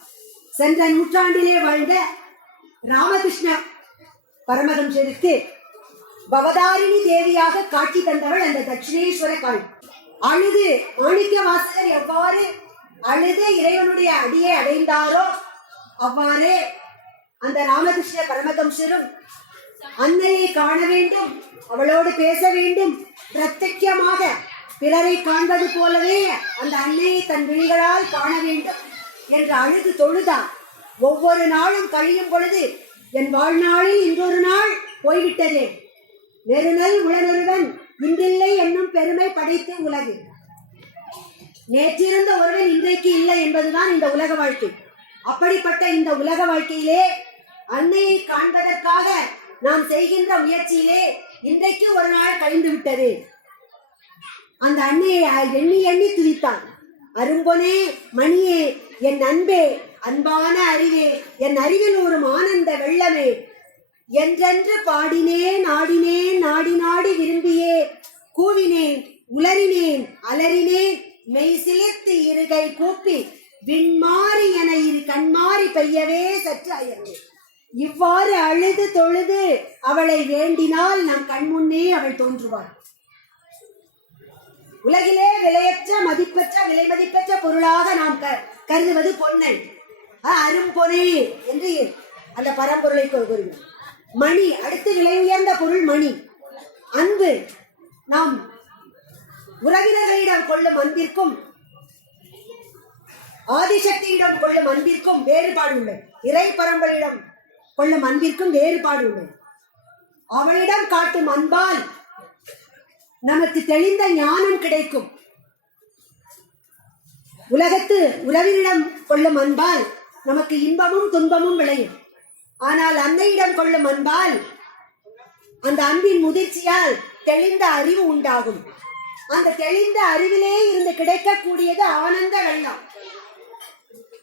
சென்ற நூற்றாண்டிலே வாழ்ந்த ராமகிருஷ்ண பரமஹம்சருக்கு பவதாரிணி தேவியாக காட்சி தந்தவள் அந்த தட்சிணேஸ்வர காளி. அழுது மாணிக்க வாசகர் எவ்வாறு அழுது இறைவனுடைய அடியை அடைந்தாரோ அவ்வாறே அந்த ராமகிருஷ்ண பரமஹம்சரும் அன்னையை காண வேண்டும், அவளோடு பேச வேண்டும், பிரத்யட்சமாக பிறரை காண்பது போலவே அந்த அன்னையை தன் விழிகளால் காண வேண்டும் என்று அழுது தொழுதார். ஒவ்வொரு நாளும் கழியும் பொழுது என் வாழ்நாளில் இன்றொரு நாள் போய்விட்டதே, நெருநல் உளனொருவன் இன்றில்லை என்னும் பெருமை படைத்து உலகு. நேற்றிருந்த ஒருவன் இன்றைக்கு இல்லை என்பதுதான் இந்த உலக வாழ்க்கை. அப்படிப்பட்ட இந்த உலக வாழ்க்கையிலே அன்னையை காண்பதற்காக நாம் செய்கின்ற முயற்சியிலே இன்றைக்கு ஒரு நாள் கழிந்து விட்டது. அந்த அன்னையை எண்ணி எண்ணி துதித்தான். அரும்பொனே மணியே, என் அன்பே, அன்பான அறிவே, என் அறிவில் ஒரு ஆனந்த வெள்ளமே, என்றென்று பாடினேன் ஆடினேன் நாடி நாடி விரும்பியே கூவினேன் உளறினேன் அலறினேன் மெய் சிலிர்த்து இருகை கூப்பி விண்மாறி என இரு கண்மாறி பெய்யவே சற்று அயர்ந்தேன். இவ்வாறு அழுது தொழுது அவளை வேண்டினால் நம் கண்முன்னே அவள் தோன்றுவாள். உலகிலே விலையற்ற மதிப்பற்ற விலை மதிப்பற்ற பொருளாக நாம் கருதுவது பொன்னை, அரும்பொனே என்று அந்த பரம்பொருளை கூறுகிறோம். மணி, அடுத்து விலை உயர்ந்த பொருள் மணி. அன்பு, நாம் உறவினர்களிடம் கொள்ளும் அன்பிற்கும் ஆதிசக்தியிடம் கொள்ளும் அன்பிற்கும் வேறுபாடு உள்ளது. இறை பரம்பரையிடம் கொள்ளும் அன்பிற்கும் வேறுபாடு உள்ளது. அவளிடம் காட்டும் அன்பால் நமக்கு தெளிந்த ஞானம் கிடைக்கும். உலகத்து உறவினிடம் கொள்ளும் அன்பால் நமக்கு இன்பமும் துன்பமும் விளையும். ஆனால் அன்னையிடம் கொள்ளும் அன்பால் அந்த அன்பின் முதிர்ச்சியால் தெளிந்த அறிவு உண்டாகும். அந்த தெளிந்த அறிவிலே இருந்து கிடைக்கக்கூடியது ஆனந்த வெள்ளம்.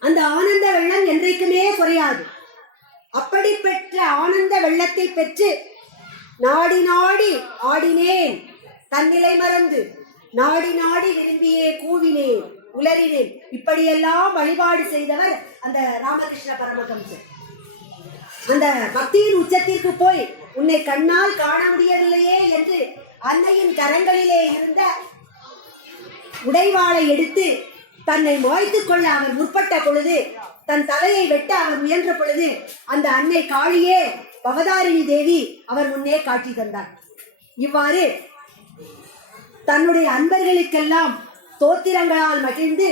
அந்த ஆனந்த வெள்ளம் என்றைக்குமே குறையாது. அப்படி பெற்ற ஆனந்த வெள்ளத்தை பெற்று நாடி நாடி ஆடினேன் தன்னிலை மறந்து, நாடி நாடி விரும்பியே கூவினேன் உளறினேன், இப்படியெல்லாம் வழிபாடு செய்தவர் அந்த ராமகிருஷ்ண பரமஹம்சர். அந்த பக்தியின் உச்சத்திற்கு போய் உன்னை கண்ணால் காண முடியவில்லையே என்று அன்னையின் கரங்களிலே இருந்த உடைவாளை எடுத்து தன்னை மாய்த்துக் கொள்ள அவர் முற்பட்ட பொழுது, தன் தலையை வெட்ட அவர் முயன்ற பொழுது, அந்த அன்னை காளியே பவதாரிணி தேவி அவர் முன்னே காட்சி தந்தார். இவ்வாறு தன்னுடைய அன்பர்களுக்கெல்லாம் தோத்திரங்களால் மகிழ்ந்து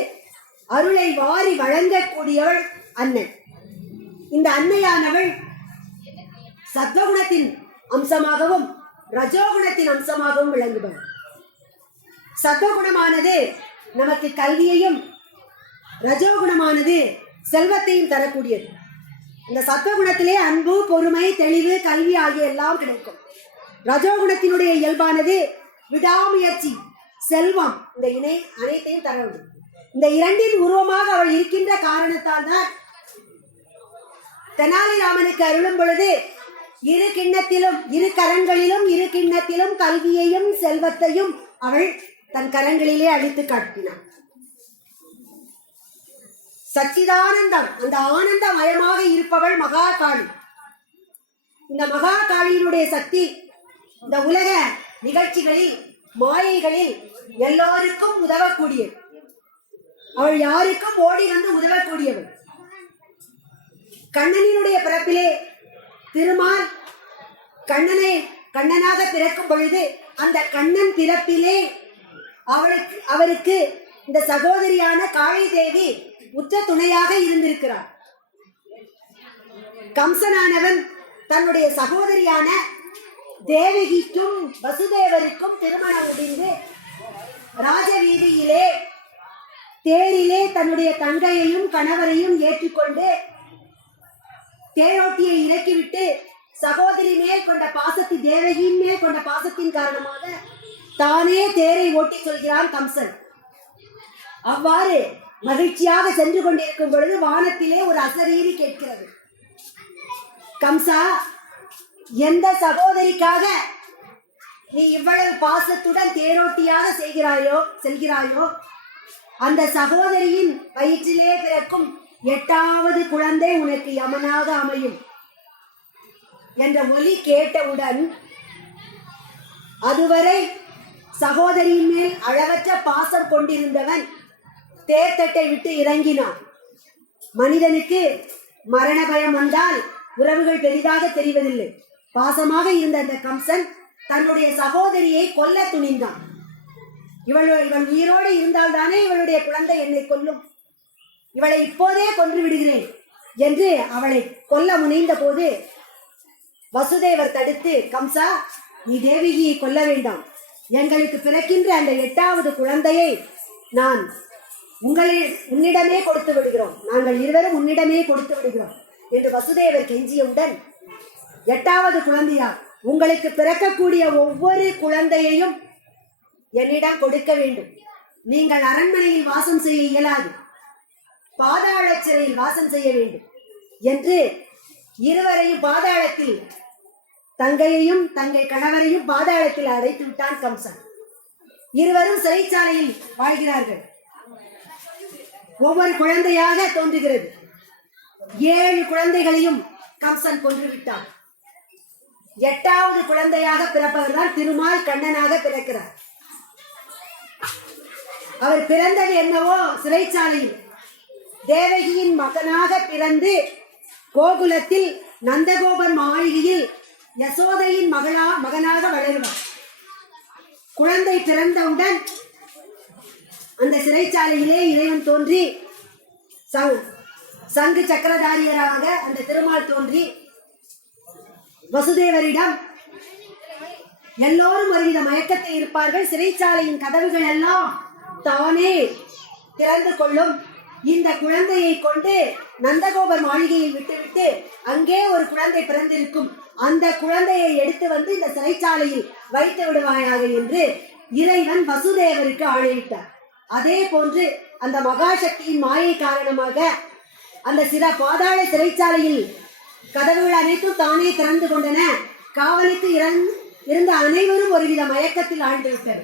அருளை வாரி வழங்கக்கூடியவள் அன்னை. இந்த அன்னையானவள் சத்வகுணத்தின் அம்சமாகவும் ரஜோகுணத்தின் அம்சமாகவும் விளங்குபவள். சத்வகுணமானது நமக்கு கல்வியையும், ரஜோகுணமானது செல்வத்தையும் தரக்கூடியது. இந்த சத்வகுணத்திலே அன்பு, பொறுமை, தெளிவு, கல்வி ஆகிய எல்லாம் கிடைக்கும். ரஜோகுணத்தினுடைய இயல்பானது விடாமுயற்சி, செல்வம், இந்த இணை அனைத்தையும் தர வேண்டும். இந்த இரண்டின் உருவமாக அவள் இருக்கின்ற காரணத்தால் தான் தெனாலிராமனுக்கு அருளும் பொழுது இரு கிண்ணத்திலும், இரு கரங்களிலும், இரு கிண்ணத்திலும் கல்வியையும் செல்வத்தையும் அவள் தன் கரங்களிலே அழித்து காட்டினான். சச்சிதானந்தம், அந்த ஆனந்தமயமாக இருப்பவள் மகாகாளி. இந்த மகாகாளியினுடைய சக்தி இந்த உலக நிகழ்ச்சிகளில் மாயைகளில் எல்லோருக்கும் உதவக்கூடியது. அவள் யாருக்கும் ஓடி வந்து உதவக்கூடியவள். கண்ணனினுடைய பிறப்பிலே திருமால் கண்ணனாக பிறக்கும் பொழுது அந்த கண்ணன் பிறப்பிலே அவருக்கு இந்த சகோதரியான காளி தேவி உற்ற துணையாக இருந்திருக்கிறார். கம்சனானவன் தன்னுடைய சகோதரியான தேவகிக்கும் வசுதேவருக்கும் திருமணம் முடிந்து ராஜவீதியிலே தேரிலே தன்னுடைய தங்கையையும் கணவரையும் ஏற்றுக்கொண்டு தேரோட்டியை இறக்கிவிட்டு சகோதரி மேல் கொண்ட பாசத்தின் தேவகியின் மேல் கொண்ட பாசத்தின் காரணமாக தானே தேரை ஓட்டி சொல்கிறான் கம்சன். அவ்வாறு மகிழ்ச்சியாக சென்று கொண்டிருக்கும் பொழுது வானத்திலே ஒரு அசரீரி கேட்கிறது. கம்சா, எந்த சகோதரிக்காக நீ இவ்வளவு பாசத்துடன் தேரோட்டியாக செல்கிறாயோ அந்த சகோதரியின் வயிற்றிலே பிறக்கும் 8வது குழந்தை உனக்கு யமனாக அமையும் என்ற ஒலி கேட்டவுடன் அதுவரை சகோதரியின் மேல் அளவற்ற பாசம் கொண்டிருந்தவன் தேர்தட்டை விட்டு இறங்கினான். மனிதனுக்கு மரண பயம் வந்தால் உறவுகள் பெரிதாக தெரிவதில்லை. பாசமாக இருந்த அந்த கம்சன் தன்னுடைய சகோதரியை கொல்ல துணிந்தான். இவள் உயிரோடு இருந்தால் தானே இவளுடைய குழந்தை என்னை கொல்லும், இவளை இப்போதே கொன்று விடுகிறேன் என்று அவளை கொல்ல முனைந்த போது வசுதேவர் தடுத்து, கம்சா, நீ தேவகியை கொல்ல வேண்டாம், எங்களுக்கு பிறக்கின்ற அந்த 8வது குழந்தையை நான் உன்னிடமே கொடுத்து விடுகிறோம், நாங்கள் இருவரும் உன்னிடமே கொடுத்து விடுகிறோம் என்று வசுதேவர் கெஞ்சியவுடன் 8வது குழந்தையா, உங்களுக்கு பிறக்கக்கூடிய ஒவ்வொரு குழந்தையையும் என்னிடம் கொடுக்க வேண்டும், நீங்கள் அரண்மனையில் வாசம் செய்ய இயலாது, பாதாள சிறையில் வாசம் செய்ய வேண்டும் என்று இருவரையும் பாதாளத்தில், தங்கையையும் தங்கை கணவரையும் பாதாளத்தில் அடைத்து விட்டான் கம்சன். இருவரும் சிறைச்சாலையில் வாழ்கிறார்கள். ஒவ்வொரு குழந்தையாக தோன்றுகிறது. 7 குழந்தைகளையும் கம்சன் கொன்றுவிட்டான். 8வது குழந்தையாக பிறப்பவர் தான் திருமால் கண்ணனாக பிறக்கிறார். அவர் பிறந்தது என்னவோ சிறைச்சாலையில். தேவகியின் மகனாக பிறந்து கோகுலத்தில் நந்தகோபர் மாளிகையில் யசோதையின் மகனாக வளருவார். குழந்தை பிறந்தவுடன் அந்த சிறைச்சாலையிலே இறைவன் தோன்றி சங்கு சக்கரதாரியராக அந்த திருமால் தோன்றி வசுதேவரிடம், எல்லோரும் ஒருவித மயக்கத்தை இருப்பார்கள், சிறைச்சாலையின் கதவுகள் எல்லாம் தானே திறந்து கொள்ளும், இந்த குழந்தையை கொண்டு நந்தகோபர் மாளிகையில் விட்டுவிட்டு அங்கே ஒரு குழந்தை பிறந்திருக்கும், அந்த குழந்தையை எடுத்து வந்து இந்த சிறைச்சாலையில் வைத்து விடுவாயாக என்று இறைவன் வசுதேவருக்கு ஆணையிட்டார். அதே போன்று அந்த மகாசக்தியின் மாயை காரணமாக அந்த பாதாள சிறைச்சாலையில் கதவுகள் அனைத்தும் தானே திறந்து கொண்டன. காவலுக்கு இருந்த அனைவரும் ஒருவித மயக்கத்தில் ஆழ்ந்துவிட்டது.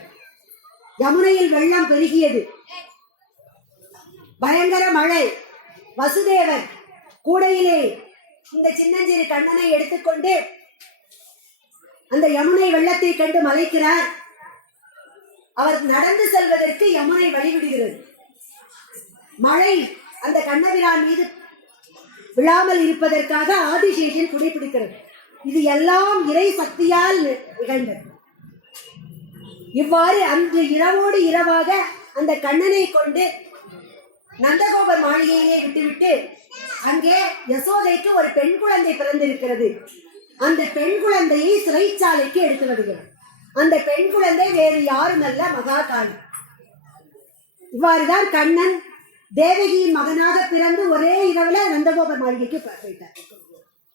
யமுனையில் வெள்ளம் பெருகியது. பயங்கர மழை. வசுதேவர் கூடையிலே இந்த சின்னஞ்சிறு கண்ணனை எடுத்துக்கொண்டு அந்த யமுனை வெள்ளத்தை கண்டு மலைக்கிறார். அவர் நடந்து செல்வதற்கு யமுனை வழிவிடுகிறது. மழை அந்த கண்ணபிரான் மீது விழாமல் இருப்பதற்காக ஆதிசேஷன் குடைபிடிக்கிறது. இது எல்லாம் இறை சக்தியால் நிகழ்ந்தது. இவ்வாறு அன்று இரவோடு இரவாக அந்த கண்ணனை கொண்டு நந்தகோபர் மாளிகையிலே விட்டுவிட்டு அங்கே யசோதைக்கு ஒரு பெண் குழந்தை பிறந்திருக்கிறது. அந்த பெண் குழந்தையை சிறைச்சாலைக்கு எடுத்து வருகிறார். அந்த பெண் குழந்தை வேறு யாரும் அல்ல, மகாகாளி. இவ்வாறுதான் கண்ணன் தேவகியின் மகனாக பிறந்து ஒரே இரவுல நந்தகோபர் மாளிகைக்கு போயிட்டார்.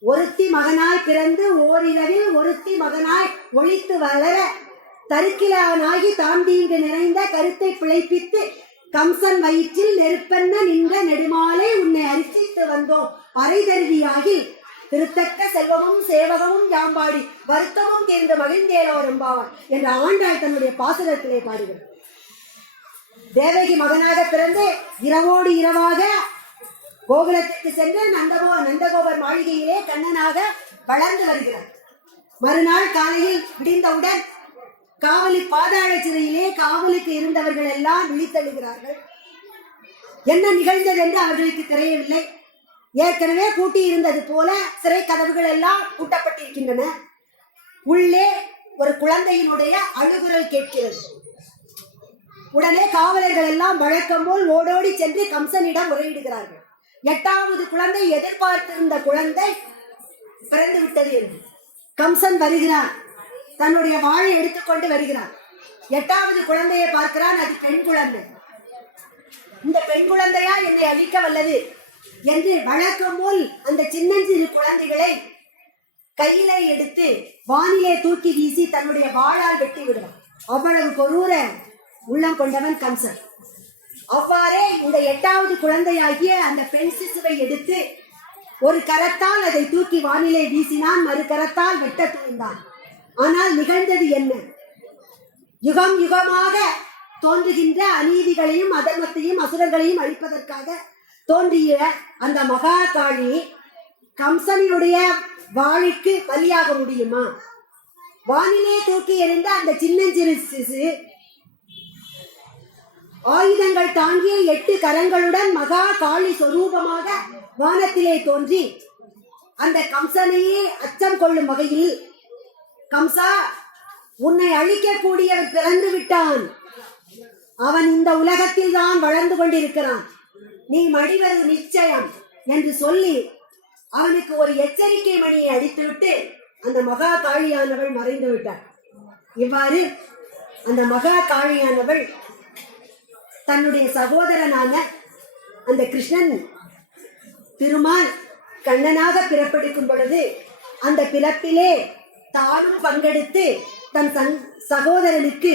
ஒருத்தி மகனாய் பிறந்து ஓரிரவில் ஒருத்தி மகனாய் ஒழித்து வளர தருக்கிலானாகி தாந்தீங்கு நிறைந்த கருத்தை பிழைப்பித்து கம்சன் வயிற்றில் நெருப்பென்ன நின்ற நெடுமாலை உன்னை அரிசித்து வந்தோம் அரைதருவியாகி திருத்தக்க செல்வமும் சேவகமும் யாம்பாடி வருத்தமும் தீர்ந்து மகிழ்ந்தேலோரம்பாவான் என்ற ஆண்டாள் தன்னுடைய பாசுரத்திலே பாடுகிறார். தேவகி மகனாக பிறந்து இரவோடு இரவாக கோகுலத்திற்கு சென்று நந்தகோபர் மாளிகையிலே கண்ணனாக வளர்ந்து வருகிறார். மறுநாள் காலையில் விடிந்தவுடன் காவலி பாதாள சிறையிலே காவலுக்கு இருந்தவர்கள் எல்லாம் விழித்தெழுகிறார்கள். என்ன நிகழ்ந்தது என்று அவர்களுக்கு தெரியவில்லை. ஏற்கனவே பூட்டி இருந்தது போல சிறை கதவுகள் எல்லாம் பூட்டப்பட்டிருக்கின்றன. உள்ளே ஒரு குழந்தையினுடைய அழுகுரல் கேட்கிறது. உடனே காவலர்கள் எல்லாம் வழக்கம் போல் ஓடோடி சென்று கம்சனிடம் முறையிடுகிறார்கள். 8வது குழந்தை, எதிர்பார்த்திருந்த குழந்தை பிறந்து விட்டது என்று. கம்சன் வருகிறான், தன்னுடைய வாளை எடுத்துக்கொண்டு வருகிறான். 8வது குழந்தையை பார்க்கிறான், அது பெண் குழந்தை. இந்த பெண் குழந்தையா என்னை அழிக்க வல்லது என்று வழக்கம் போல் அந்த சின்னஞ்சிறு குழந்தைகளை கையிலே எடுத்து வானிலே தூக்கி வீசி தன்னுடைய வாளால் வெட்டி விடுவான். அவ்வளவு கொரூர உள்ளம் கொண்டவன் கம்சன். அவ்வாறே இந்த 8வது குழந்தையாகிய அந்த பெண் சிசுவை எடுத்து ஒரு கரத்தால் அதை தூக்கி வானிலே வீசினான், மறு கரத்தால் வெட்ட துணிந்தான். ஆனால் நிகழ்ந்தது என்ன? யுகம் யுகமாக தோன்றுகின்ற அநீதிகளையும் அதர்மத்தையும் அசுரர்களையும் அழிப்பதற்காக தோன்றிய அந்த மகா காளி கம்சனினுடைய வாளுக்கு பலியாக முடியுமா? வானிலே தூக்கி எறிந்த அந்த சின்னஞ்சிறு சிசு ஆயுதங்கள் தாங்கிய 8 கரங்களுடன் மகா காளி சொரூபமாக வானத்திலே தோன்றி அந்த கம்சனையே அச்சம் கொள்ளும் வகையில், கம்சா, உன்னை அழிக்கக்கூடியவன் பிறந்து விட்டான், அவன் இந்த உலகத்தில் தான் வளர்ந்து கொண்டிருக்கிறான், நீ மடிவது நிச்சயம் என்று சொல்லி அவனுக்கு ஒரு எச்சரிக்கை மணியை அடித்துவிட்டு அந்த மகா காளியானவள் மறைந்து விட்டார். இவ்வாறு அந்த மகா காளியானவள் தன்னுடைய சகோதரனான அந்த கிருஷ்ணன் திருமால் கண்ணனாக பிறப்பெடுக்கும் பொழுது அந்த பிறப்பிலே தானும் பங்கெடுத்து தன் சகோதரனுக்கு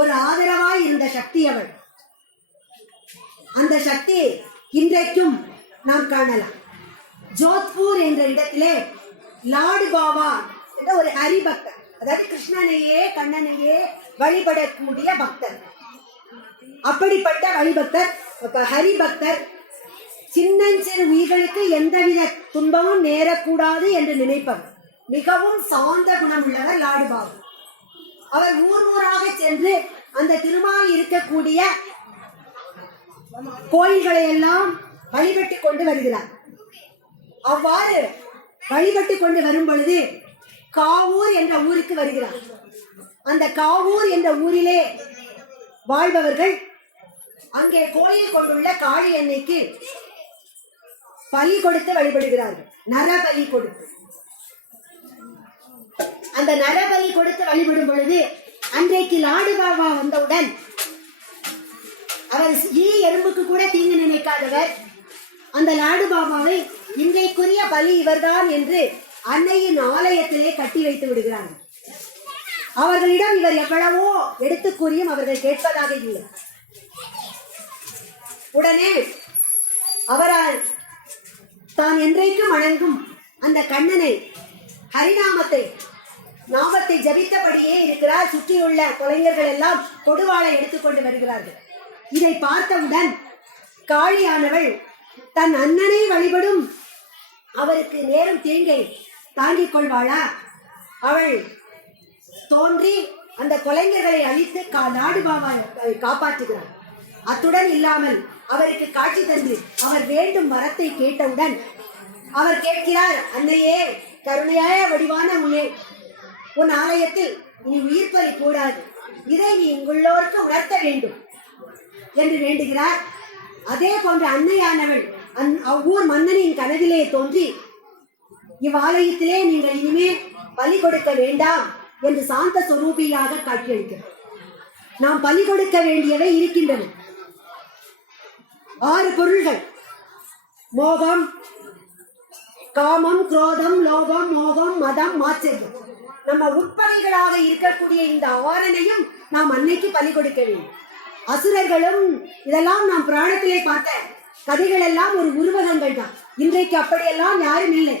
ஒரு ஆதரவாய் இருந்த சக்தி அவள். அந்த சக்தி இன்றைக்கும் நாம் காணலாம். ஜோத்பூர் என்ற இடத்திலே லாடு பாபா என்ற ஒரு ஹரிபக்தர், அதாவது கிருஷ்ணனையே கண்ணனையே வழிபடக்கூடிய பக்தர். அப்படிப்பட்ட வழிபக்தர் ஹரிபக்தர் சின்னஞ்சிறு உயிர்களுக்கு எந்தவித துன்பமும் நேரக்கூடாது என்று நினைப்பவர். மிகவும் சாந்த குணம் உள்ளவர் லாடு பாபா. அவர் ஊர் ஊராக சென்று அந்த திருமால் இருக்கக்கூடிய கோயில்களை எல்லாம் வழிபட்டு கொண்டு வருகிறார். அவ்வாறு வழிபட்டு கொண்டு வரும் பொழுது காவூர் என்ற ஊருக்கு வருகிறார். அந்த காவூர் என்ற ஊரிலே வாழ்பவர்கள் அங்கே கோயில் கொண்டுள்ள காளி அன்னைக்கு பலி கொடுத்து வழிபடுகிறார்கள். நரபலி கொடுத்து, அந்த நரபலி கொடுத்து வழிபடும் பொழுது அன்றைக்கு லாடு பாபா வந்தவுடன் அவர் எறும்புக்கு கூட தீங்கு நினைக்காதவர் அந்த லாடு பாபாவை இன்றைக்குரிய பலி இவர்தான் என்று அன்னையின் ஆலயத்திலே கட்டி வைத்து விடுகிறார்கள். அவர்களிடம் இவர் எவ்வளவோ எடுத்து கூறியும் அவர்கள் கேட்பதாக இல்லை. உடனே அவரால் தான் என்றைக்கும் வணங்கும் அந்த கண்ணனை நாமத்தை ஜபித்தபடியே இருக்கிறார். சுற்றியுள்ள கொலைஞர்கள் எல்லாம் கொடுவாளை எடுத்துக்கொண்டு வருகிறார்கள். இதை பார்த்தவுடன் காளியானவள் தன் அண்ணனை வழிபடும் அவருக்கு நேரும் தீங்கை தாங்கிக் கொள்வாளா? அவள் தோன்றி அந்த கொலைஞர்களை அழித்து லாடு பாபாவை காப்பாற்றுகிறார். அத்துடன் இல்லாமல் அவருக்கு காட்சி தந்து அவர் வேண்டும் வரத்தை கேட்டவுடன் அவர் கேட்கிறார், அன்னையே, கருணையாய வடிவான உன் ஆலயத்தில் நீ உயிர் பலி கூடாது, இதை நீ இங்குள்ளோருக்கு உணர்த்த வேண்டும் என்று வேண்டுகிறார். அதே போன்ற அன்னையானவள் அவ்வூர் மன்னனின் கனவிலே தோன்றி இவ்வாலயத்திலே நீங்கள் இனிமே பலி கொடுக்க வேண்டாம் என்று சாந்த சொரூபியாக காட்சியளிக்கிறார். நாம் பலி கொடுக்க வேண்டியவை இருக்கின்றன. 6 பொருள்கள்: மோகம், காமம், குரோதம், லோபம், மோகம், மதம், மாச்சரியம். நம்ம உட்பகைகளாக இருக்கக்கூடிய இந்த 6ஐயும் நாம் அன்னைக்கு பலி கொடுக்க வேண்டும். அசுரர்களும் இதெல்லாம் நாம் புராணத்திலே பார்த்த கதைகள் எல்லாம் ஒரு உருவகங்கள் தான். இன்றைக்கு அப்படியெல்லாம் யாரும் இல்லை.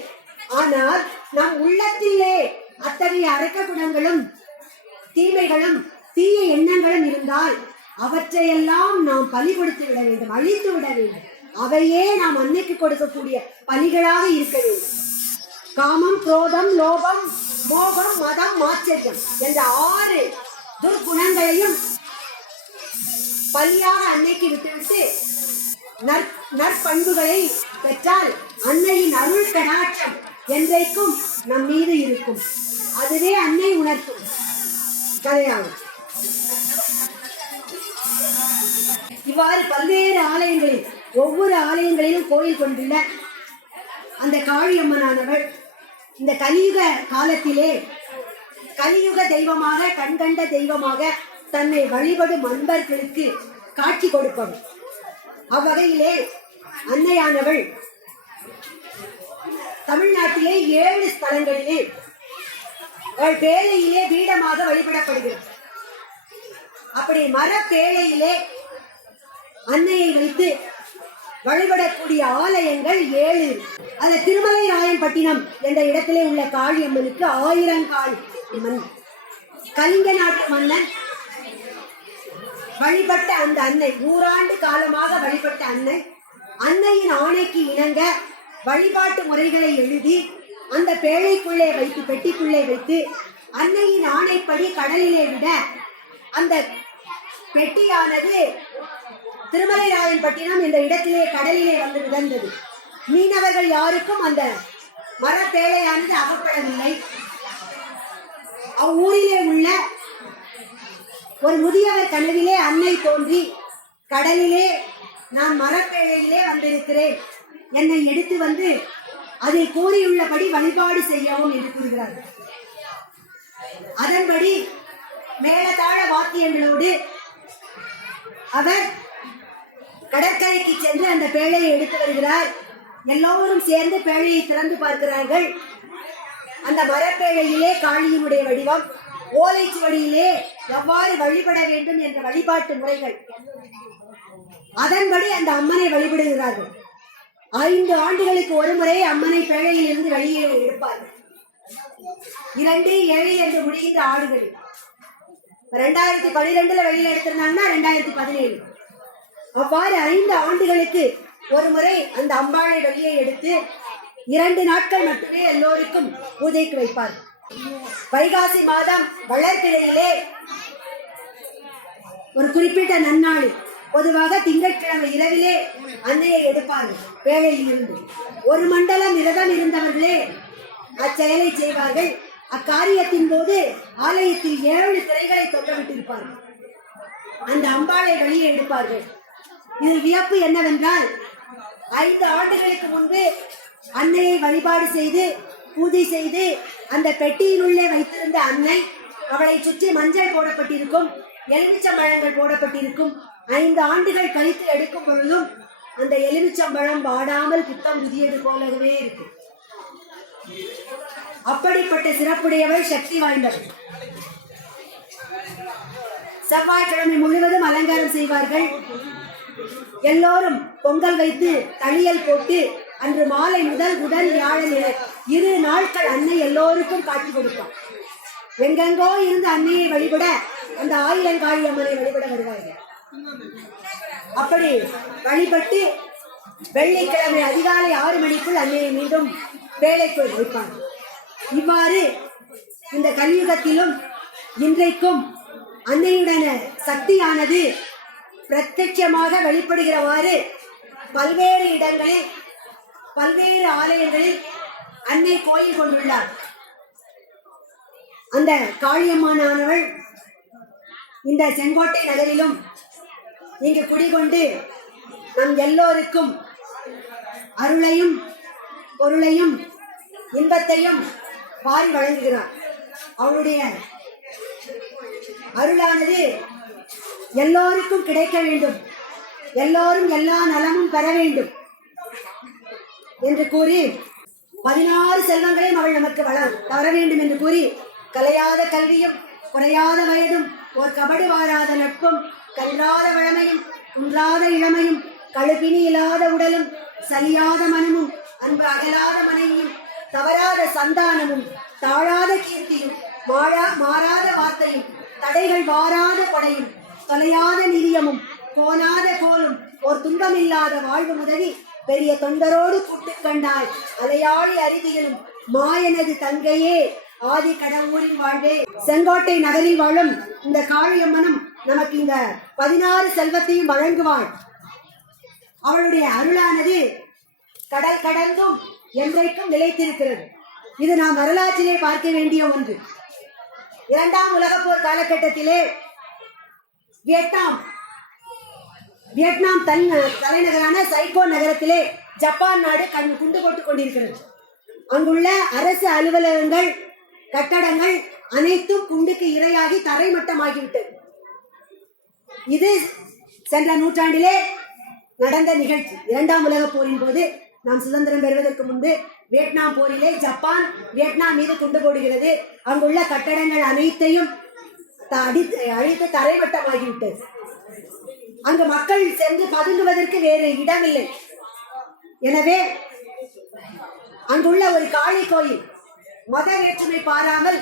ஆனால் நம் உள்ளத்திலே அத்தகைய அரக்க குணங்களும் தீமைகளும் தீய எண்ணங்களும் இருந்தால் அவற்றையெல்லாம் நாம் பலி கொடுத்து விட வேண்டும், அழித்து விட வேண்டும். அவையே நாம் அன்னைக்கு கொடுக்கக்கூடிய பலிகளாக இருக்க வேண்டும். காமம், குரோதம், லோபம், மோகம், மதம், மாச்சரியம் என்ற 6 துர்குணங்களையும் பலியாக அன்னைக்கு விட்டுவிட்டு நற்பண்புகளை பெற்றால் அன்னையின் அருள் கடாட்சம் என்றைக்கும் நம் மீது இருக்கும். அதுவே அன்னை உணர்த்தும் கதையாகும். இவ்வாறு பல்வேறு ஆலயங்களில், ஒவ்வொரு ஆலயங்களிலும் கோயில் கொண்டுள்ள அந்த காளியம்மனானவள் இந்த கலியுக காலத்திலே கலியுக தெய்வமாக, கண்கண்ட தெய்வமாக தன்னை வழிபடும் அன்பர்களுக்கு காட்சி கொடுப்பவள். அவ்வகையிலே அன்னையானவள் தமிழ்நாட்டிலே 7 ஸ்தலங்களிலே பேழையிலே பீடமாக வழிபடப்படுகிறது. அப்படி மரப்பேழையிலே அன்னையை வைத்து வழிபடக்கூடிய ஆலயங்கள் 7. அது திருமலை ராயன்பட்டினம் என்ற இடத்திலே உள்ள காளியம்மனுக்கு 1000 காளி அம்மன். கலிங்க நாட்டு மன்னன் வழிபட்ட அந்த அன்னை, 100 ஆண்டு காலமாக வழிபட்ட அன்னை, அன்னையின் ஆணைக்கு இணங்க வழிபாட்டு முறைகளை எழுதி அந்த பேழைக்குள்ளே வைத்து, பெட்டிக்குள்ளே வைத்து அன்னையின் ஆணைப்படி கடலிலே விட அந்த பெட்டியானது திருமலை ராயன்பட்டினம் என்ற இடத்திலே கடலிலே வந்து விழுந்தது. மீனவர்கள் யாருக்கும் அந்த மரப்பேழையானது அகப்படவில்லை. அவ்வூரிலே உள்ள ஒரு முதியவர் கனவிலே அன்னை தோன்றி, கடலிலே நான் மரப்பேழையிலே வந்திருக்கிறேன், என்னை எடுத்து வந்து அதில் கூறியுள்ளபடி வழிபாடு செய்யவும் என்று கூறுகிறார்கள். அதன்படி மேலதாழ வாத்தியங்களோடு அவர் கடற்கரைக்கு சென்று அந்த பேழையை எடுத்து வருகிறார். எல்லோரும் சேர்ந்து பேழையை திறந்து பார்க்கிறார்கள். அந்த மரப்பேழையிலே காளியினுடைய வடிவம், ஓலைச்சுவடியிலே எவ்வாறு வழிபட வேண்டும் என்ற வழிபாட்டு முறைகள், அதன்படி அந்த அம்மனை வழிபடுகிறார்கள். 5 ஆண்டுகளுக்கு ஒரு முறை அம்மனை பேழையில் இருந்து வெளியே எடுப்பார்கள். 2, 7 என்று முடிகின்ற ஆடுகள் 2012 வெளியில எடுத்திருந்தாங்கன்னா 2017. அவ்வாறு 5 ஆண்டுகளுக்கு ஒரு முறை அந்த அம்பாளை வெளியே எடுத்து 2 நாட்கள் மட்டுமே எல்லோருக்கும் பூஜைக்கு வைப்பார். வைகாசி மாதம் வளர்பிறையிலே ஒரு குறிப்பிட்ட நன்னாள், பொதுவாக திங்கட்கிழமை இரவிலே அன்னையை எடுப்பார்கள் பேழையில் இருந்து. 1 மண்டலம் விரதம் இருந்தவர்களே அச்செயலை செய்வார்கள். அக்காரியத்தின் போது ஆலயத்தில் 7 திரைகளை தொங்கவிட்டிருப்பார்கள். அந்த அம்பாளை வெளியே எடுப்பார்கள். இதில் வியப்பு என்னவென்றால், 5 ஆண்டுகளுக்கு முன்பு அன்னையை வழிபாடு செய்து பூஜை செய்து அந்த பெட்டியினுள்ளே வைத்திருந்த அன்னை, அவளை சுற்றி மஞ்சள் போடப்பட்டிருக்கும், எலுமிச்சம்பழங்கள் போடப்பட்டிருக்கும். 5 ஆண்டுகள் கழித்து எடுக்கும் பொழுதும் அந்த எலுமிச்சம்பழம் வாடாமல் புத்தம் புதியது போலவே இருக்கும். அப்படிப்பட்ட சிறப்புடையவள், சக்தி வாய்ந்தவள். செவ்வாய்க்கிழமை முழுவதும் அலங்காரம் செய்வார்கள். எல்லோரும் பொங்கல் வைத்து தளியல் போட்டு அன்று மாலை முதல் புதன் வியாழன் 2 நாட்கள் அன்னை எல்லோருக்கும் காட்சி கொடுப்பார். எங்கெங்கோ இருந்து அன்னையை வழிபட அந்த 1000 காளி அம்மனை வழிபட வருவார்கள். அப்படி வழிபட்டு வெள்ளிக்கிழமை அதிகாலை 6 மணிக்குள் அன்னையை மீண்டும் வேலைக்குள் வைப்பார். இவ்வாறு இந்த கலியுகத்திலும் இன்றைக்கும் அன்னையுடைய சக்தியானது பிரத்யட்சமாக வெளிப்படுகிறவாறு பல்வேறு இடங்களில், பல்வேறு ஆலயங்களில் அன்னை கோயில் கொண்டுள்ளார். அந்த காளியம்மானானவள் இந்த செங்கோட்டை நகரிலும் இங்கு குடிகொண்டு நம் எல்லோருக்கும் அருளையும் பொருளையும் இன்பத்தையும் வாரி வழங்குகிறார். அவளுடைய அருளானது எல்லோருக்கும் கிடைக்க வேண்டும், எல்லோரும் எல்லா நலமும் பெற வேண்டும் என்று கூறி 16 செல்வங்களையும் அவள் நமக்கு தர வேண்டும் என்று கூறி, கலையாத கல்வியும் குறையாத வயதும் ஓர் கபடு வாராத நட்பும் கன்றாத வளமையும் குன்றாத இளமையும் கழுப்பினி இல்லாத உடலும் சலியாத மனமும் அன்பு அகலாத மனைவியும் தவறாத சந்தானமும் தாழாத கீர்த்தியும் மாறாத வார்த்தையும் தடைகள் வாராத கொடையும் தொலையாத நிதியமும் போனாத கோலும் ஒரு துன்பமில்லாத வாழ்வு முதவி பெரிய தொண்டரோடு கூட்டு கண்டாய் அலையாழி அருவியிலும் மாயனது தங்கையே ஆதி கடவுளின் வாழ்வே. செங்கோட்டை நகரில் வாழும் இந்த காளியம்மனும் நமக்கு இந்த 16 செல்வத்தையும் வழங்குவாள். அவளுடைய அருளானது கடல் கடந்தும் என்றைக்கும் நிலைத்திருக்கிறது. இது நாம் வரலாற்றிலே பார்க்க வேண்டிய ஒன்று. 2ஆம் உலகப் போர் காலகட்டத்திலே வியட்நாம் தலைநகரான சைகோ நகரத்திலே ஜப்பான் நாடு குண்டு போட்டுக் கொண்டிருக்கிறது. அங்குள்ள அரசு அலுவலகங்கள், கட்டடங்கள் அனைத்தும் குண்டுக்கு இரையாகி தரைமட்டமாகிவிட்டது. இது சென்ற நூற்றாண்டிலே நடந்த நிகழ்ச்சி. 2ஆம் உலகப் போரின் போது, நாம் சுதந்திரம் பெறுவதற்கு முன்பு வியட்நாம் போரிலே ஜப்பான் வியட்நாம் மீது குண்டு போடுகிறது. அங்குள்ள கட்டடங்கள் அனைத்தையும் அழித்து தரைமட்டமாகிவிட்டது. அங்கு மக்கள் சென்று பதுங்குவதற்கு வேறு இடமில்லை. எனவே அங்குள்ள ஒரு காளி கோயில், மத வேற்றுமை பாராமல்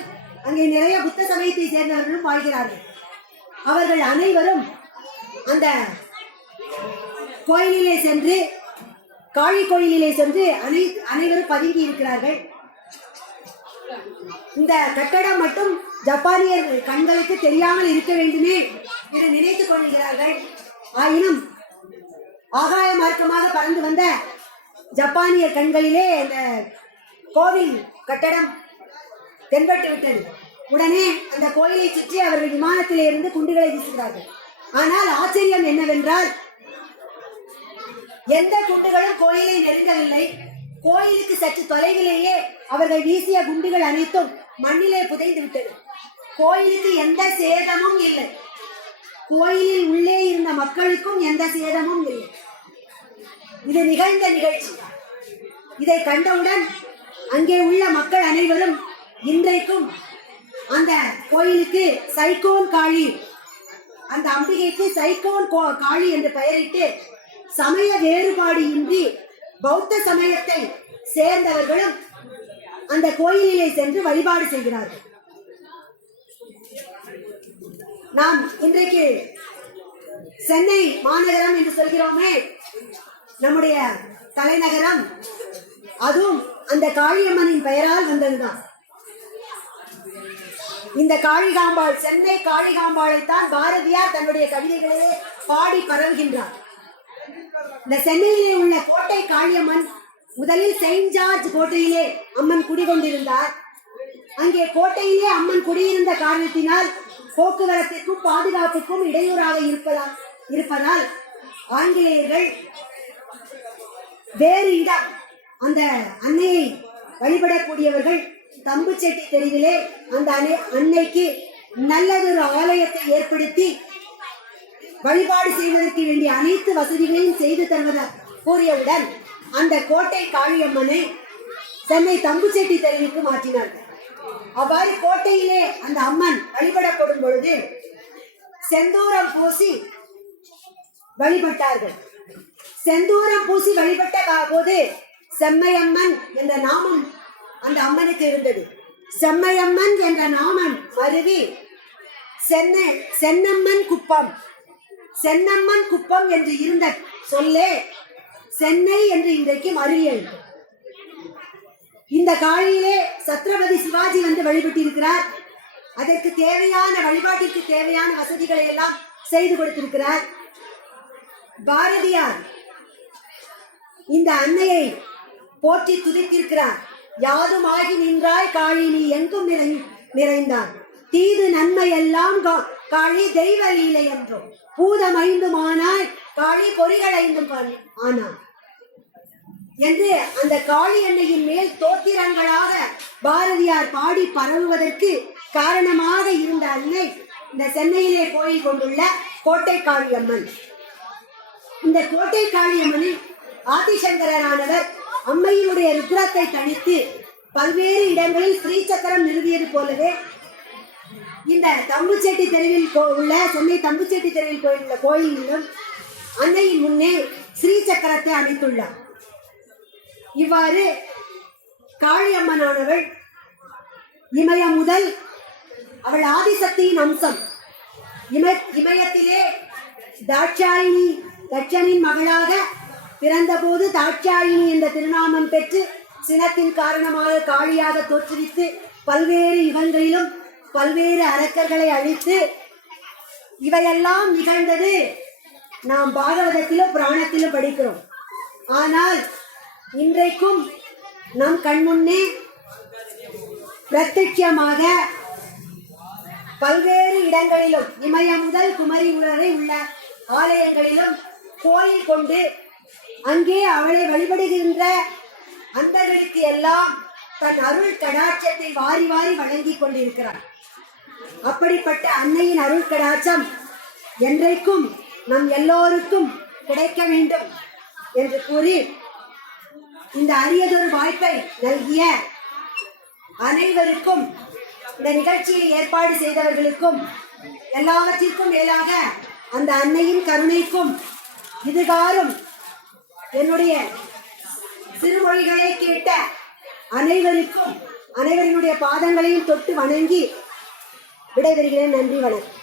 அங்கே நிறைய புத்த சமயத்தை சேர்ந்தவர்களும் வாழ்கிறார்கள். அவர்கள் அனைவரும் அந்த கோயிலிலே சென்று, காளி கோயிலிலே சென்று அனைவரும் பதுங்கி இருக்கிறார்கள். இந்த கட்டடம் மட்டும் ஜப்பானியர் கண்களுக்கு தெரியாமல் இருக்க வேண்டுமே என்று நினைத்துக் கொள்கிறார்கள். ஆயினும் ஆகாய மார்க்கமாக பறந்து வந்த ஜப்பானியர் கண்களிலே இந்த கோவில் கட்டடம் தென்பட்டு விட்டது. உடனே அந்த கோயிலை சுற்றி அவர்கள் விமானத்திலே இருந்து குண்டுகளை வீசுகிறார்கள். ஆனால் ஆச்சரியம் என்னவென்றால், எந்த குண்டுகளும் கோயிலை நெருங்கவில்லை. கோயிலுக்கு சற்று தொலைவிலேயே அவர்கள் வீசிய குண்டுகள் அனைத்தும் மண்ணிலே புதைந்து விட்டது. கோயிலுக்கு எந்த சேதமும் இல்லை. கோயிலில் உள்ளே இருந்த மக்களுக்கும் எந்த சேதமும் இல்லை. இது நிகழ்ந்த நிகழ்ச்சி. இதை கண்டவுடன் அங்கே உள்ள மக்கள் அனைவரும் இன்றைக்கும் அந்த கோயிலுக்கு சைகோன் காளி, அந்த அம்பிகைக்கு சைகோன் காளி என்று பெயரிட்டு சமய வேறுபாடு இன்றி பௌத்த சமயத்தை சேர்ந்தவர்களும் அந்த கோயிலிலே சென்று வழிபாடு செய்கிறார்கள். நாம் இன்றைக்கு சென்னை மாநகரம் என்று சொல்கிறோமே, நம்முடைய தலைநகரம், அதுவும் அந்த காளியம்மனின் பெயரால் வந்ததுதான். இந்த காளிகாம்பாள், சென்னை காளிகாம்பாளைத்தான் பாரதியார் தன்னுடைய கவிதைகளிலே பாடி பரவுகின்றார். இந்த சென்னையிலே உள்ள கோட்டை காளியம்மன் முதலில் செயின்ட் ஜார்ஜ் கோட்டையிலே அம்மன் குடிகொண்டிருந்தார். அங்கே கோட்டையிலே அம்மன் குடியிருந்த காரணத்தினால் போக்குவரத்திற்கும் பாதுகாப்புக்கும் இடையூறாக இருப்பதால் ஆங்கிலேயர்கள் வேறு இடம், அந்த அன்னையை வழிபடக்கூடியவர்கள் தம்புச்செட்டி தெருவிலே அந்த அன்னைக்கு நல்லதொரு ஆலயத்தை ஏற்படுத்தி வழிபாடு செய்வதற்கு வேண்டிய அனைத்து வசதிகளையும் செய்து தருவதாக கூறியவுடன் அந்த கோட்டை காளியம்மனை சென்னை தம்புச்செட்டி தெருவுக்கு மாற்றினார்கள். அவ்வாறு கோட்டையிலே அந்த அம்மன் வழிபடப்படும் பொழுது செந்தூரம் பூசி வழிபட்டார்கள். செந்தூரம் பூசி வழிபட்ட போது செம்மையம்மன் என்ற நாமம் அந்த அம்மனுக்கு இருந்தது. செம்மையம்மன் என்ற நாமம் மருவி சென்னம்மன் குப்பம், சென்னம்மன் குப்பம் என்று இருந்த சொல்லே சென்னை என்று இன்றைக்கு மருவியது. இந்த காளியிலே சத்ரபதி சிவாஜி வந்து வழிபட்டிருக்கிறார். அதற்கு தேவையான, வழிபாட்டிற்கு தேவையான வசதிகளை எல்லாம் செய்து கொடுத்திருக்கிறார். பாரதியார் இந்த அன்னையை போற்றி துதித்திருக்கிறார். யாதுமாகி நின்றாய் காளி நீ எங்கும் நிறைந்தார், தீது நன்மை எல்லாம் காளி தெய்வ லீலை என்றும், பூதம் ஐந்துமானாய் காளி பொறிகள் ஐந்தும் ஆனார் என்று அந்த காளி அன்னையின் மேல் தோத்திரங்களாக பாரதியார் பாடி பரவுவதற்கு காரணமாக இருந்த அன்னை இந்த சென்னையிலே கோயில் கொண்டுள்ள கோட்டை காளியம்மன். இந்த கோட்டை காளியம்மனில் ஆதிசங்கரரானவர் அம்மையினுடைய ருத்ரத்தை தனித்து பல்வேறு இடங்களில் ஸ்ரீ சக்கரம் நிறுவியது போலவே இந்த தம்புச்செட்டி தெருவில் உள்ள, சென்னை தம்புச்செட்டி தெருவில் உள்ள கோயிலிலும் அன்னையின் முன்னே ஸ்ரீ சக்கரத்தை அமைத்துள்ளார். இவ்வாறு காளியம்மனானவள் இமயம் முதல், அவள் ஆதிசக்தியின் அம்சம். இமயத்திலே தாட்சாயினி தட்சனின் மகளாக பிறந்தபோது தாட்சாயினி என்ற திருநாமம் பெற்று சினத்தின் காரணமாக காளியாக தோற்றுவித்து பல்வேறு யுகங்களிலும் பல்வேறு அரக்கர்களை அழித்து இவையெல்லாம் நிகழ்ந்தது நாம் பாகவதத்திலும் புராணத்திலும் படிக்கிறோம். ஆனால் இன்றைக்கும் நம் கண்முன்னே பிரத்யட்சமாக பல்வேறு இடங்களிலும் இமயம் முதல் குமரி வரை உள்ள ஆலயங்களிலும் கோயில் கொண்டு அங்கே அவளை வழிபடுகின்ற அன்பர்களுக்கு எல்லாம் தன் அருள் கடாட்சத்தை வாரி வாரி வழங்கிக் கொண்டிருக்கிறார். அப்படிப்பட்ட அன்னையின் அருள் கடாட்சம் என்றைக்கும் நம் எல்லோருக்கும் கிடைக்க வேண்டும் என்று கூறி இந்த அரியதொரு வாய்ப்பை நல்கிய அனைவருக்கும், இந்த நிகழ்ச்சியை ஏற்பாடு செய்தவர்களுக்கும், எல்லாவற்றிற்கும் மேலாக அந்த அன்னையின் கருணைக்கும் இதுகாரும் என்னுடைய சிறுமொழிகளை கேட்ட அனைவருக்கும் அனைவரினுடைய பாதங்களையும் தொட்டு வணங்கி விடைபெறுகிறேன். நன்றி, வணக்கம்.